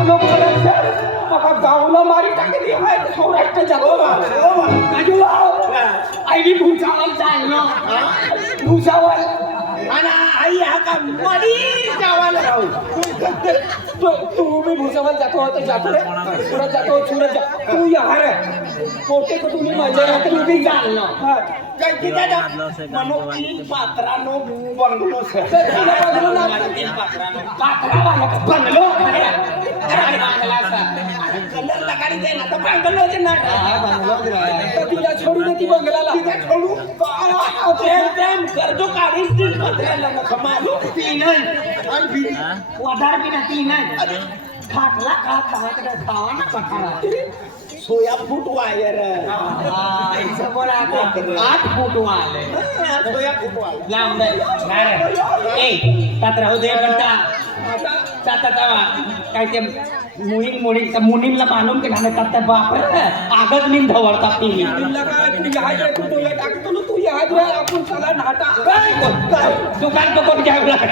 लोक मका गावला मारी टाकी दी हाय सौराष्ट्र जातो राजू आई भुसावल चाललो भुसावल आणि आई हा का मरी जावाला राहू तू भी भुसावल जातो तो जातो रे सूरत जातो सूरत जा तू यहाँ रे पोटे को तुम्ही मजा राहते तू भी जाणलो काय किती जा मनो तीन पात्रानो बंगलो सर बंगलो ना तीन पात्रानो पात्रा वाला का बंगलो कलर लगाडी दे ना तर बंगलो दे ना तो तिला छोडू दे ती बंगलाला तिथे छोडू प्रेम करतो काढी तीन पत्र्याला नका मारू तीन वधार की ना तीन खाटला का खाकडे खावा ना पठारा सोया फूट वायर इथं बोला आता 8 फूट वाले सोया फूट वायर लांब ए तात राहू दे घंटा चाता तवा काय ते मुनीला बांधून के नाने तात बाप आगत नींद धवळता ती दुकान पर कोण जाऊ लागा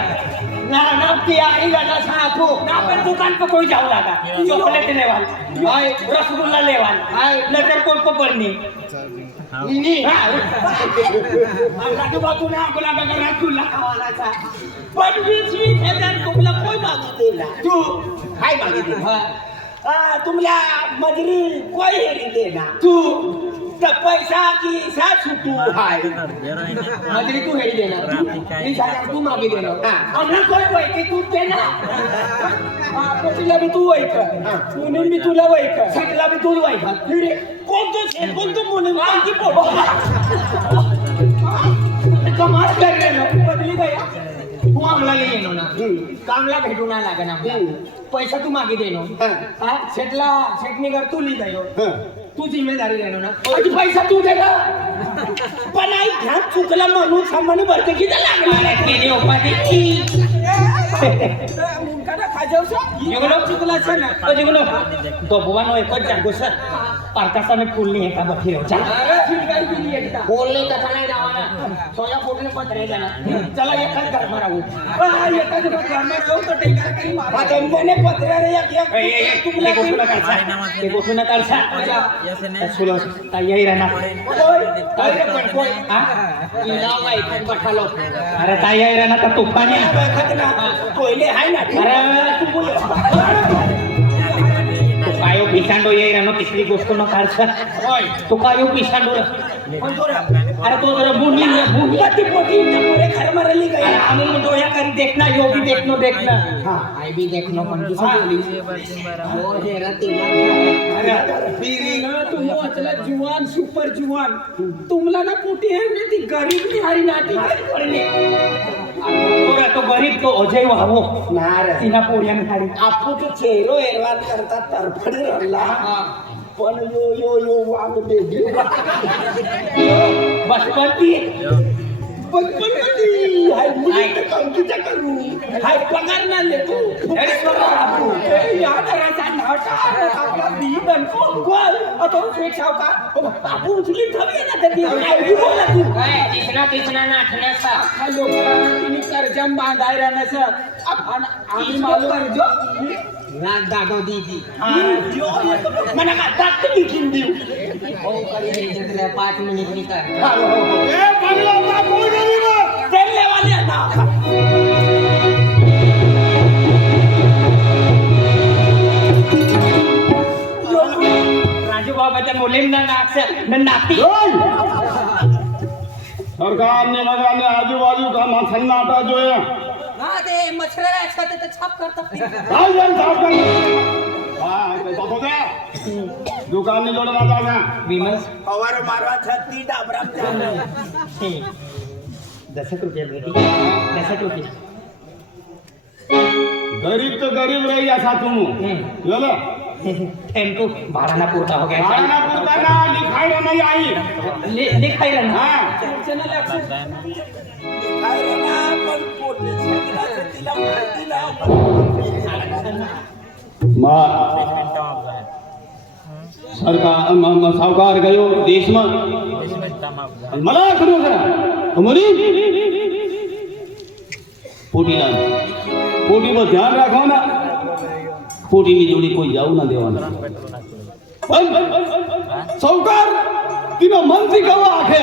ना तैयारी लगा साथो ना पर दुकान पर कोई जाऊ लगा चॉकलेट लेवाल हाय रसगुल्ला लेवाल हाय नजर कोण को पडनी नी आमला के बातू ना आपला का रसगुल्ला खावालाचा पण 20,000 तुमला कोई मागू देला तू काय मागे दे तुमला मजरी कोई हेरी देना तू तर पैसा की सा सुटू हाय मजरी तू हेरी देणार मी सांगा तू मागे देणार अन्ना कोई पैसे तू देना तिला बी तू वैक मुनीन बी तुला वैक सकला भी तू वाईका कोणतो मुनी माहिती पोट कमाल कर रहे लो बदली गया तू आमला ले येनो ना कामला भेटू ना लागे ना पैसा तू मागे देनो हा सेटनी कर तू ली गयो तू जिम्मेदारी लेनो ना आणि पैसा तू देगा पण आई ध्यान चुकला म्हणून सामान्य भरते किती लागला केली उपाधी मुंकाना खाजवसा जुगलो चुकला छे ना तो जुगलो तो भुवानो एक जागो सर पारकासाने फुलनी एका बखी रे चा अरे फिरगाई केली एकदा बोलले तसा नाही जावाना सोया फुटले पत्रे जाना चला एकच घर मारावू एका जण कामाला जाऊ तर टेंगार काही मारा आता मने पत्रा रे एक तुमला ते गोठू नका सुलो ताई राना इलावा इथे बठालो अरे ताई राना तर तुफानी कोयले हाय ना अरे तू बोल कायो पिसांडो ये रानो तिसरी गोष्ट न काढछ तू कायो पिसांडो अरे तो जरा बुढ़िया ती पोटी मोरे घर मारली गई आम्ही डोया करी देखना यो भी देखना हां आई भी देखनो पण किसी बोली वो हेरा तेरा अरे फिरी ना तुम वाचला जुवान सुपर जुवान तुमला ना पोटी है ने ती गरीब निहारी नाटी पडले तोरा तो गरीब तो अजय वाहो नार तिना पोरियान खाडी आपू तो चेहरो एरवान करता तरफडे रडला पण यो वाग दे बसपती बचपनमध्ये हाय मुलीचं काम तुझ्या करू हाय पगार ना लेतो आपला बी बनतो गोल आता एक सावकार आपण उचली ठेवली ना त्याची आई बोला तू तिसरा नाठण्याचा हा लोक तिने कर्जम बांधाय राहण्याचं आम्ही मालूम कर्ज दादा दीदी मला का दात लिखीन देऊ 5 मिनिट निकाल वाले ना राजू बाबाच्या मुलींना नाती सरकार ने लगाने आजू बाजू का सन्नाटा जो है हाँ ते मच्छर ऐसा ते छाप करता दुकान ने जोड़ माता था विमस फवार मारवा छत्ती डाबराम झालं 10 रुपये बेटी 10 रुपये गरीब तो गरीब रही ऐसा तुम बोलो टेम्पो भाड़ा ना पूरा हो गया खाना पूरा ना लिखाई रे नहीं आई दिखाई रहा ना हाँ काय रे ना पण पोटी शेतकऱ्याचं तिला माहितीला सरकार सावकार गयो देश में मला करू करा मरी पोटीला पोटी पर ध्यान रखो ना पोटी ની જોડી કોઈ જાવ ના દેવાના સાવકાર તીનો મનથી કવા આખે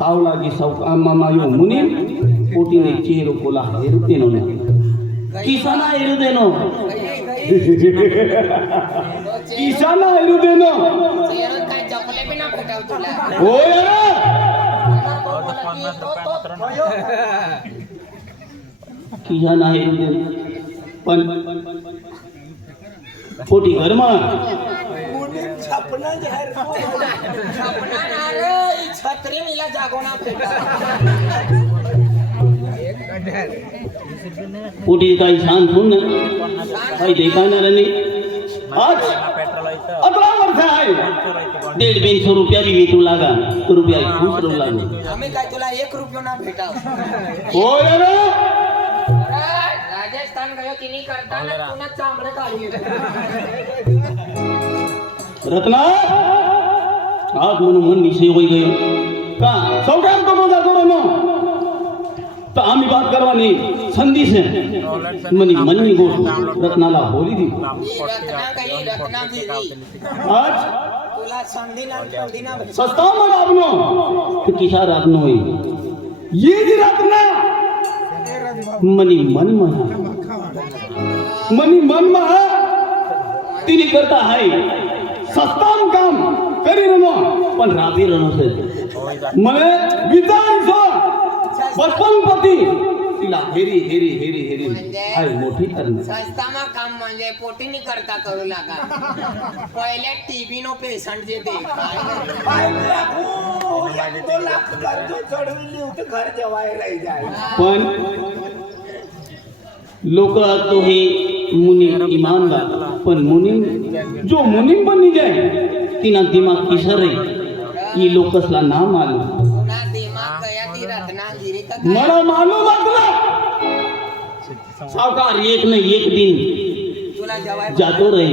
તાવલાજી સાવકાર મામા યો મુનિ પોટી ને ચેરો કોલા હેરુતેનો ને કિસાના હેરુતેનો કિસાના હેરુતેનો काय चपले भी ना भेटाव तुला ओ यार किसाना હેરુતેનો पण पोटी घरमा मुली छापणं जाहीर छपना ना रे छत्री मिला जागोना भेटा पोटी काही शान सुन काही देखाणार नाही आज 18 वर्ष आहे 150 रुपया भी वेतू लागा तो रुपया खुश रो लागो आम्ही काय तुला 1 रुपया ना भेटाव हो यार राजस्थान गयो तिनी करता ना तुना चांबडे काढली रत्ना आज म्हणून मन निश्चय होई गयो का सौकार को मजा करो नो तो आम्ही बात करवानी संधी से मनी मननी गोष्ट रत्नाला बोली दी रत्ना गिरी आज तुला संधी ना सस्ता मग आपनो तो किसा रातनो होई ये जी रत्ना मनी मन महा तिने करता आहे सस्ताम काम करी रनो पण राबी रनो से मने विचारसो बचपन पती तिला हेरी हेरी हेरी हेरी हाय मोठी करणे संस्थामा काम म्हणजे पोटीनी करता करू लागा पहिले टीबी नो पेशंट जे ते $2 लाख कर्ज चढविली होती घर जेवाय राही जाय पण लोक तो हे मुनी ईमानदार पण मुनी जो मुनी बनी जाए तिना दिमाग किसर रे ये लोकसला ना मालूम ना दिमाग गया ती रत्नागिरी का मला मालूम असला सावकार एक न एक दिन तुला जवाय जातो रही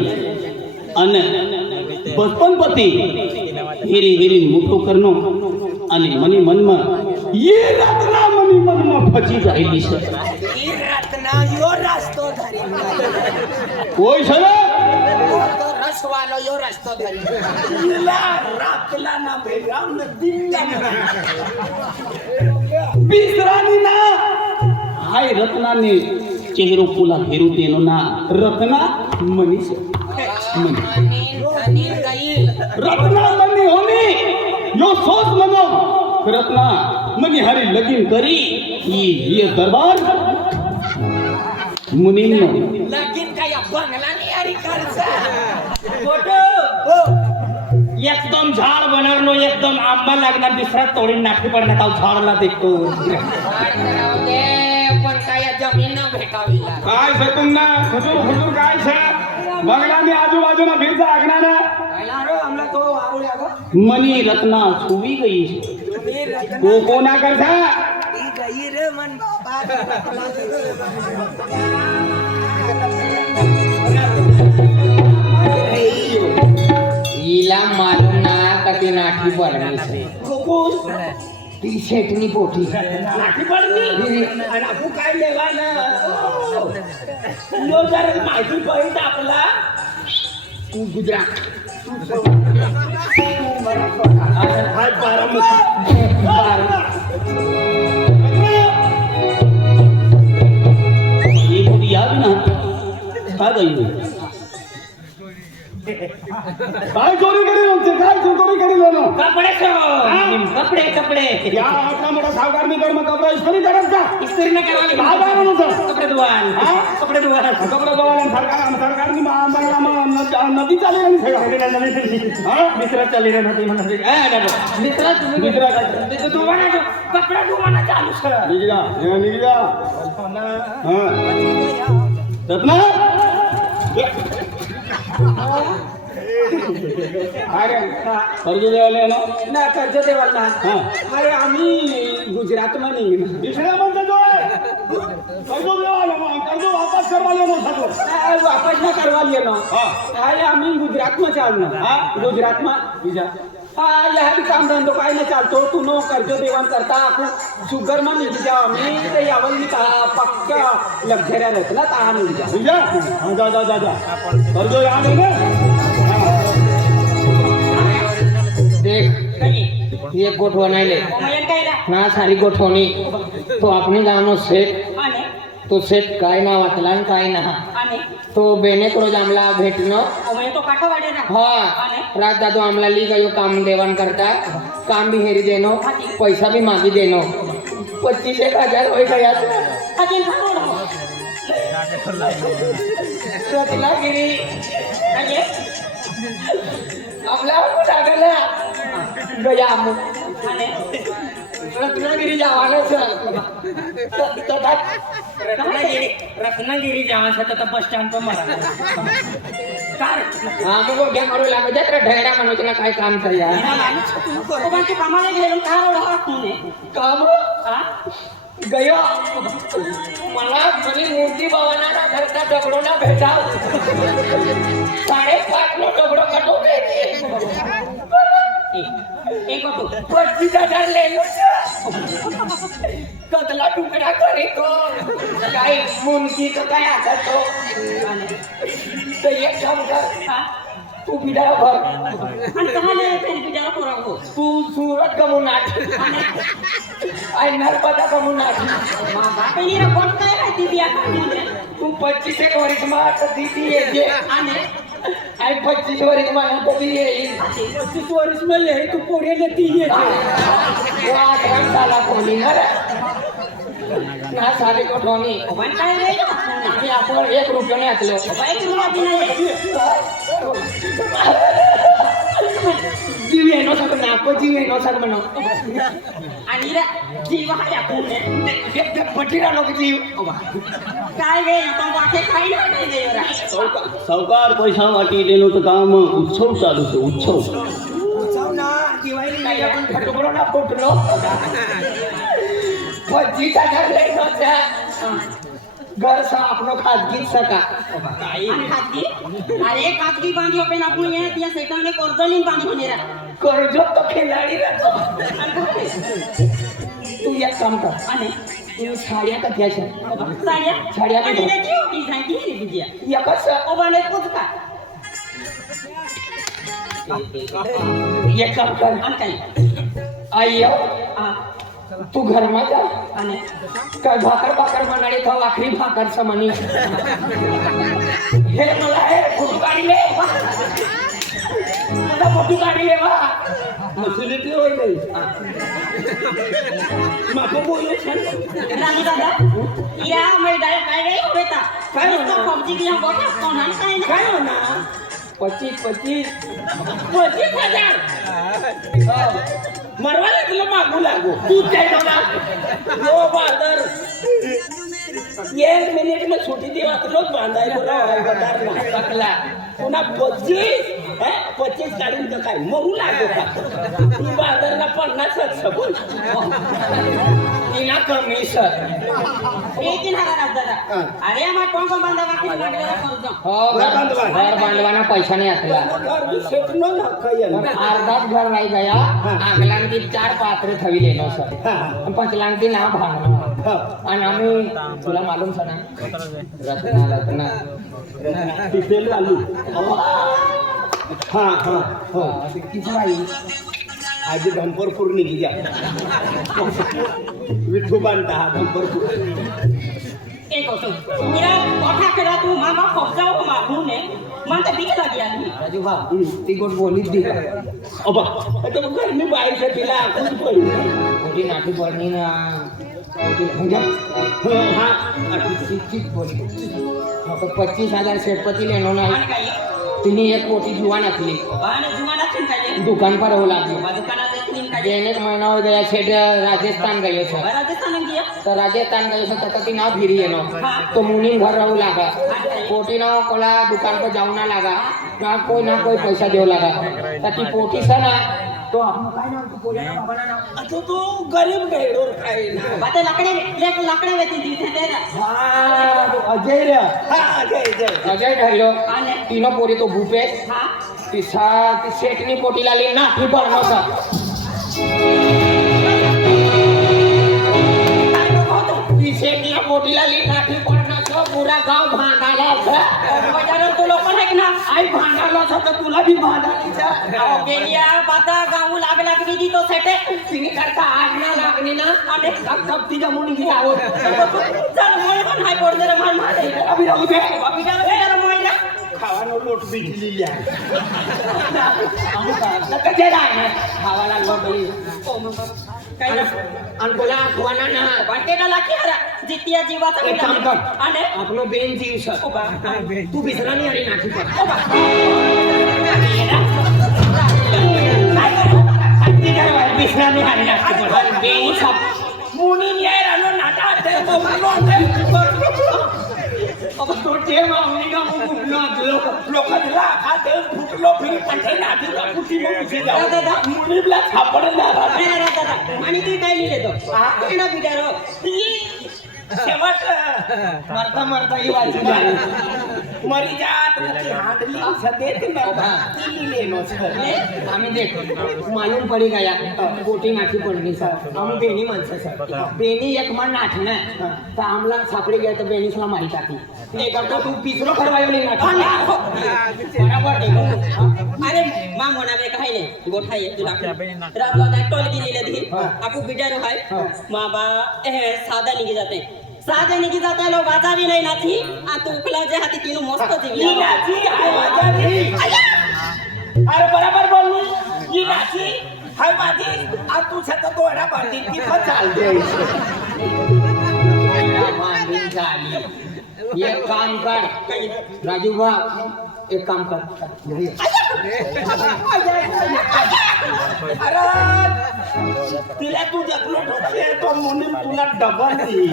अन बचपन पती हेरी हेरी मोठो करनो आणि मनी मनमा ये रत्ना मनी मनमा फची जायली છે ई रत्ना यो रस्तो धरी कोई सर तो रस वालो यो रस्तो धरी तिला रातला ना भेटाव न दिनला बिसरानी ना हाय रत्नाने चेहरो पुला घेरू तेनो ना रत्ना मनीष आणि गई रत्ना मनी होनी यो सोच मनो रत्ना मनी हरी लगीन करी ये दरबार मुनीन लगीन काय बंगला नाही अरे करसा एकदम झाड बनवलो एकदम आंबा लागणार दुसरा तोडून नाठी पडण्यात आव झाडला देखतो दे पण काय जमीन ना भेटावी काय सकून ना हुजूर हुजूर काय छे बंगलानी आजूबाजूना भीरचा आगना ना आमला तो आवड्या गो मनी रत्ना सुवी गई तू कोणा करता हिला मालूम ना कधी नाठी पडली ती शेटनी पोटी लाठी पडली आणि आपण काय लेवा ना यो जर माहिती पडली आपला तू गुजरात हाय बारामती ये मोठी यावी ना का गई काय चोरी करेल आमचे काय चोरी करेल ना कपडे कपडे कपडे या आपला मोठा सावकार मी तर मग कपडा इस्त्री करत का इस्त्री न करावी काय काय म्हणतो कपडे धुवाल कपडे धुवाल कपडा धुवायला सरकारनी नदी चालली नाही सगळं मित्र चालले रे नदी म्हणते मित्र तुम्ही मित्र धुवाना कपडा धुवाना चालू सर निघजा रत्ना अरे कर्ज देवाले ना ना कर्ज देवाल ना हा अरे आम्ही गुजरात मध्ये निघणार दुसऱ्या म्हणतो जो कर्ज देवाले मग कर्ज वापस करवाले ना सगळं वापस ना करवा लेना हा अरे आम्ही गुजरात में चालना हा? गुजरात में हाँ यहाँ भी काम धंधो काय ना चालतो तू नो कर्ज देवान करता आपण शुगर में निघ जाओ आम्ही ते यावल मी पक्का लक्झऱ्या रहत ना तहा निघ जा निघजा हा जा जा जा जा कर्ज यहाँ देंगे देख ये गोठवणाले ना सारी गोठवणी तो अपनी गावनो सेट तो सेट काय ना वाचला आणि काय ना तो बेने रोज आमला भेटणं हा रात दादो आमला ली गयो काम देवान करता काम भी हेरी देनो पैसा भी मागी देनो 25,000 होई गया रत्नागिरी आमला लागला गया आम रत्नागिरी जावाना रत्नागिरी जावांचा तर बस स्टँड पर मला हा मग घ्या करू लागत तर ढेरा म्हणून काय काम करूया कामाला गेलो काम गयो मला म्हणे मूर्ती भवाना करता दगडो ना भेटाव 5.5 नो दगडो कटो एक होतो 25,000 ले लो कतला टुकड़ा करे को काय मुनकी तो काय आता तो एक काम कर तू बिडा भर आणि कमाले बिचारा पोरा हो तू सूरत का मुनाट आई नर्मदा का मुनाट बापनी रे कोण काय माहिती बिया तू 25 वर्ष मा आता दीदी ये आणि आई 25 वर्ष मा आता दीदी ये 25 वर्ष में यही तू पोरे लेती है वाह काम साला कोणी ना साले को ठोनी पण काय रे आम्ही आपण 1 रुपया ने आतलो बाईक रुपया बिना जीव नो सकना आपण जीव नो सकनो आणि रे जीव आहे आपण एक पटीरा लोक जीव काय गे तो वाटे खाई नाही गे रे सावकार पैसा वाटी देणं तर काम उत्सव चालू आहे उत्सव ना दिवाळी काही आपण फटकलो ना फुटलो 25,000 ले नव्हता घर सा आपनो खाजगी सका आणि खाजगी अरे खाजगी बांधी होते ना आपण ये त्या सेटाने कर्जलीन बांधी होणे रे कर्ज तो खिलाडी राहतो तू एक काम कर आणि तू साड्या कथ्याच्या साड्या आणि रे जीव डिझाईन ती रे बिजिया एकच ओ बने कुछ का एक काम कर आणि काय आयो हां तू घर में जा आणि काय भाकर बनाडी तो आखरी भाकर समनी हे मला हे फोटो काढले मला फोटो काढले वा मसुली ते होय नाही माको बोलले छान रानी दादा या मैं डायरेक्ट काय रे बेटा काय तो पबजी की हम बोला कौन हम काय ना काय होना 25,000 मरवाला तुला मागू लागू तू काय होना हो बादर 1 मिनिट में छुट्टी दिवा रोज बांधाय बोला बदार ना पकला पुन्हा 25 25 काढून तर काय मरू लागतो का तू बाजारला 50च बोल तिला कमी सर 3,000 दादा अरे आम्हा कोण कोण बांधा बाकी लागलेला करतो हो घर बांधवाना पैसा नाही असला घर बी शेटलो ना काही अर्धाच घर नाही गया आगलांची 4 पात्र थविले ना सर पंचलांची ना भांग आणि आम्ही तुला मालूम सर ना रत्ना टिफेल आलू हा हा हो किती बाई आधी गंपरपूर निघी जा विठू बांधता हा गंपरपूर एक होतो मेरा कोठा करा तू मामा खोजाओ को मालूम है मन तो दिख लगी आदमी राजू भाऊ ती गोट बोलीच दी अबा आता मग घर मी बाहेरच्या तिला आखून पडली मोठी नाठी पडणी ना मोठी हा ठीक बोली मग 25,000 शेतपती लेनो नाही आणि काय तिने 1 कोटी जुवा नाचली बाने जुमाना थिन काय दुकान पर हो लागली दुकानात थिन काय 1 महीना हो गया सेठ राजस्थान गए सर राजस्थान गया तो राजस्थान गए सर तक ना फिरी है ना तो मुनी घर रहू लागा पोटी ना कोला दुकान पर जाऊ ना लागा ना कोई पैसा देऊ लागा ताकि पोटी से ना तो हम काय ना तू बोले ना बना ना आता तू गरीब गैरोर काय ना बाते लाकडे वेची दिथे दे ना अजय रे हा अजय ढालो आणि तीनों पोरी तो भूपेश हा ती सेठनी पोटी लाली ना ती पण नसा ती सेठनी पोटी लाली ना ती पण नसा पूरा गाव भांडाला बाजारात तो लोक नाही ना आई भांडाला तर तुला भी भांडाली गेलिया बाता गाऊ लागली दी तो सेटे तिने करता आग ना लागली ना आणि कब तिच्या मुनी घ्या आहोत चल मोय पण हाय पड जरा मार मार अभी राहू दे अभी जरा मोय ना खावानो लोट बिजली आहे कसे राहणार खावाला लोटली काय ना आणि बोला आठवणा ना वाटेला लाकी हरा जितिया जीवाचा एक काम कर आणि आपलो बेन जीव सर तू बिसरानी आणि नाठी पर बिसरानी आणि नाठी पर बेन सब मुनी ये रानो नाटा ते अब तो ते मामली का मुंगना लोकांना खाते फुटलो फिर पंठे नाठी कुठी मग कुठे जाऊ मुलीला सापडला आणि तू काय लिहिले तो हा बिचारो शेवट मरता ही वाची मरी जात हांडली सदेत ना ती लेनो सर आम्ही देखो मालूम पड़ी गया कोटी नाठी पडली सर हम बेनी माणसं सर बेनी एक मन नाठना तर आमला सापडी गया तर बेनीसला मारी टाकली एक करता तू पिसरो खरवायली नाठी बराबर देखो अरे मा मोनावे काय नाही गोठा ये तुला रातला जाय टोल गिरीले दी आपू बिचारो हाय मा बा सादा निघी जाते सादा निघी जाते लो बाजारी नाही नाथी आ तू उकला जे हाती तीनो मस्त दिली नाची हाय माझी अरे बराबर बोलली ही नाची हाय माझी आ तू छत तोडा बांधी की पण चालते बांधून झाली एक काम कर राजू भाऊ एक काम कर अरे तिला तू जगलो ठोकले तो म्हणून तुला डबल दी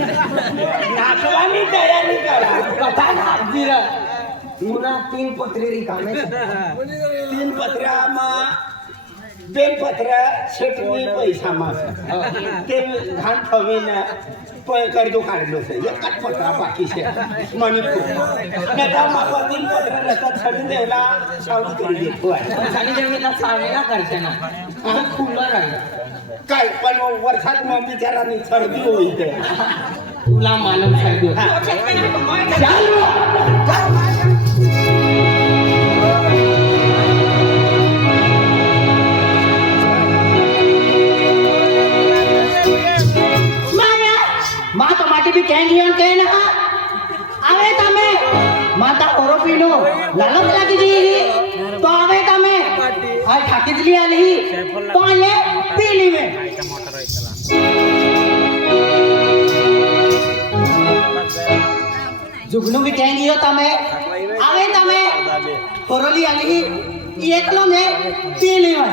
नाचवानी तयारी करा कथा नाचली रे पुन्हा 3 पत्रे रिकामे 3 पत्र्यामा बेलपत्र शेटनी पैसा मास ते घाण ठेवीन कर्ज काढलो एकच पत्रा बाकी शे मणिपूर नका मापा 3 पत्र रस्त्यात छडून देवला सावली करी देतो आणि जमीनला सावलेला करते ना फुलं राहील काय पण वर्षात मग बिचारांनी सर्दी होईल तुला मालूम सांगतो माता माटी भी कहेंगे कहना आवे तमे माता ओरो पीनो लालच लागी दी तो आवे तमे आज ठाकीच ली आली तो ये पीली में जुगनू भी कहेंगी हो तमे आवे तमे ओरोली आली एकलो में पीली में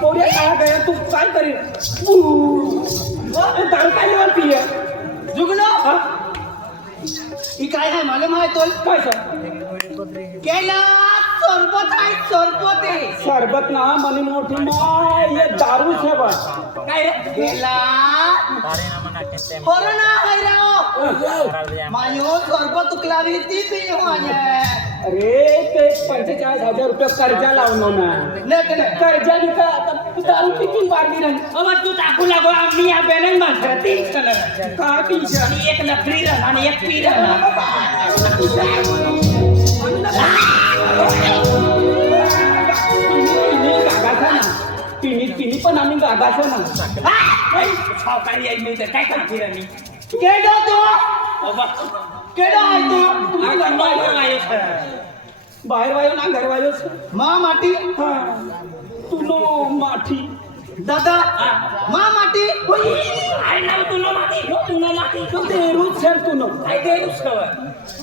पोऱ्या काय गया तू काय करील दारू काय लेवल पिये जुगलो हा? ही काय आहे मालूम आहे तोल काय सर केला सरबत आहे सरबत आहे सरबत ना मनी मोठी माय ये दारू से बा काय रे केला कोरोना है राव मायो सरबत तुकलावी ती पी हो अरे ते 45,000 रुपये कर्जा लावलो ना नाही कर्जा निका आता दारू पिकीन बारली रन अब तू टाकू लागो आम्ही या बेलन माणसं तीन कलर का पीशा आणि एक नखरी रन आणि एक पी रन तिन्ही पण आम्ही गागाचं ना सावकारी आहे मी काय करते रे मी केडो तो केडो आहे तो बाहेर वायो ना घर वायो मा माटी हा तू नो माठी दादा मा माटी आई नाव तू नो माती तू नो माती तू तेरूच सर तू नो काय ते उसकव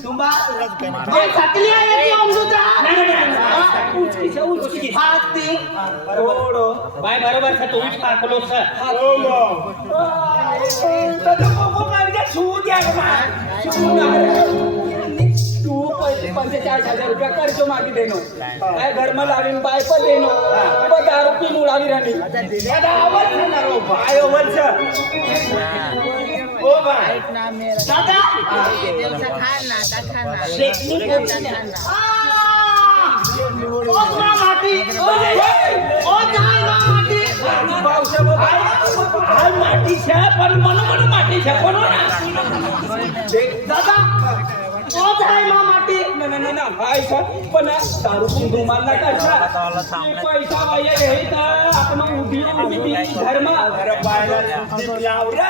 तुम्बा ये सकली आहे ती अमृता उचकी हाती रोडो बाय बरोबर था तू उठ पाकलो सर तू 45,000 रुपया कर्ज मागी देनो काय घर में लावीन बाय पण देनो पण दारू पीन उडावी राणी दादा आवाज ना रो काय ओव्हर सर ओ भाई दादा शेकनी ओ मा माटी ओ जाय मा माटी हाय माटी छे पण मन माटी छे कोण दादा ओ जाय मा माटी ना हाय सर पण दारू पीन धुमाल ना करता पैसा वाया हे तर आपण उभी धर्म लाव रे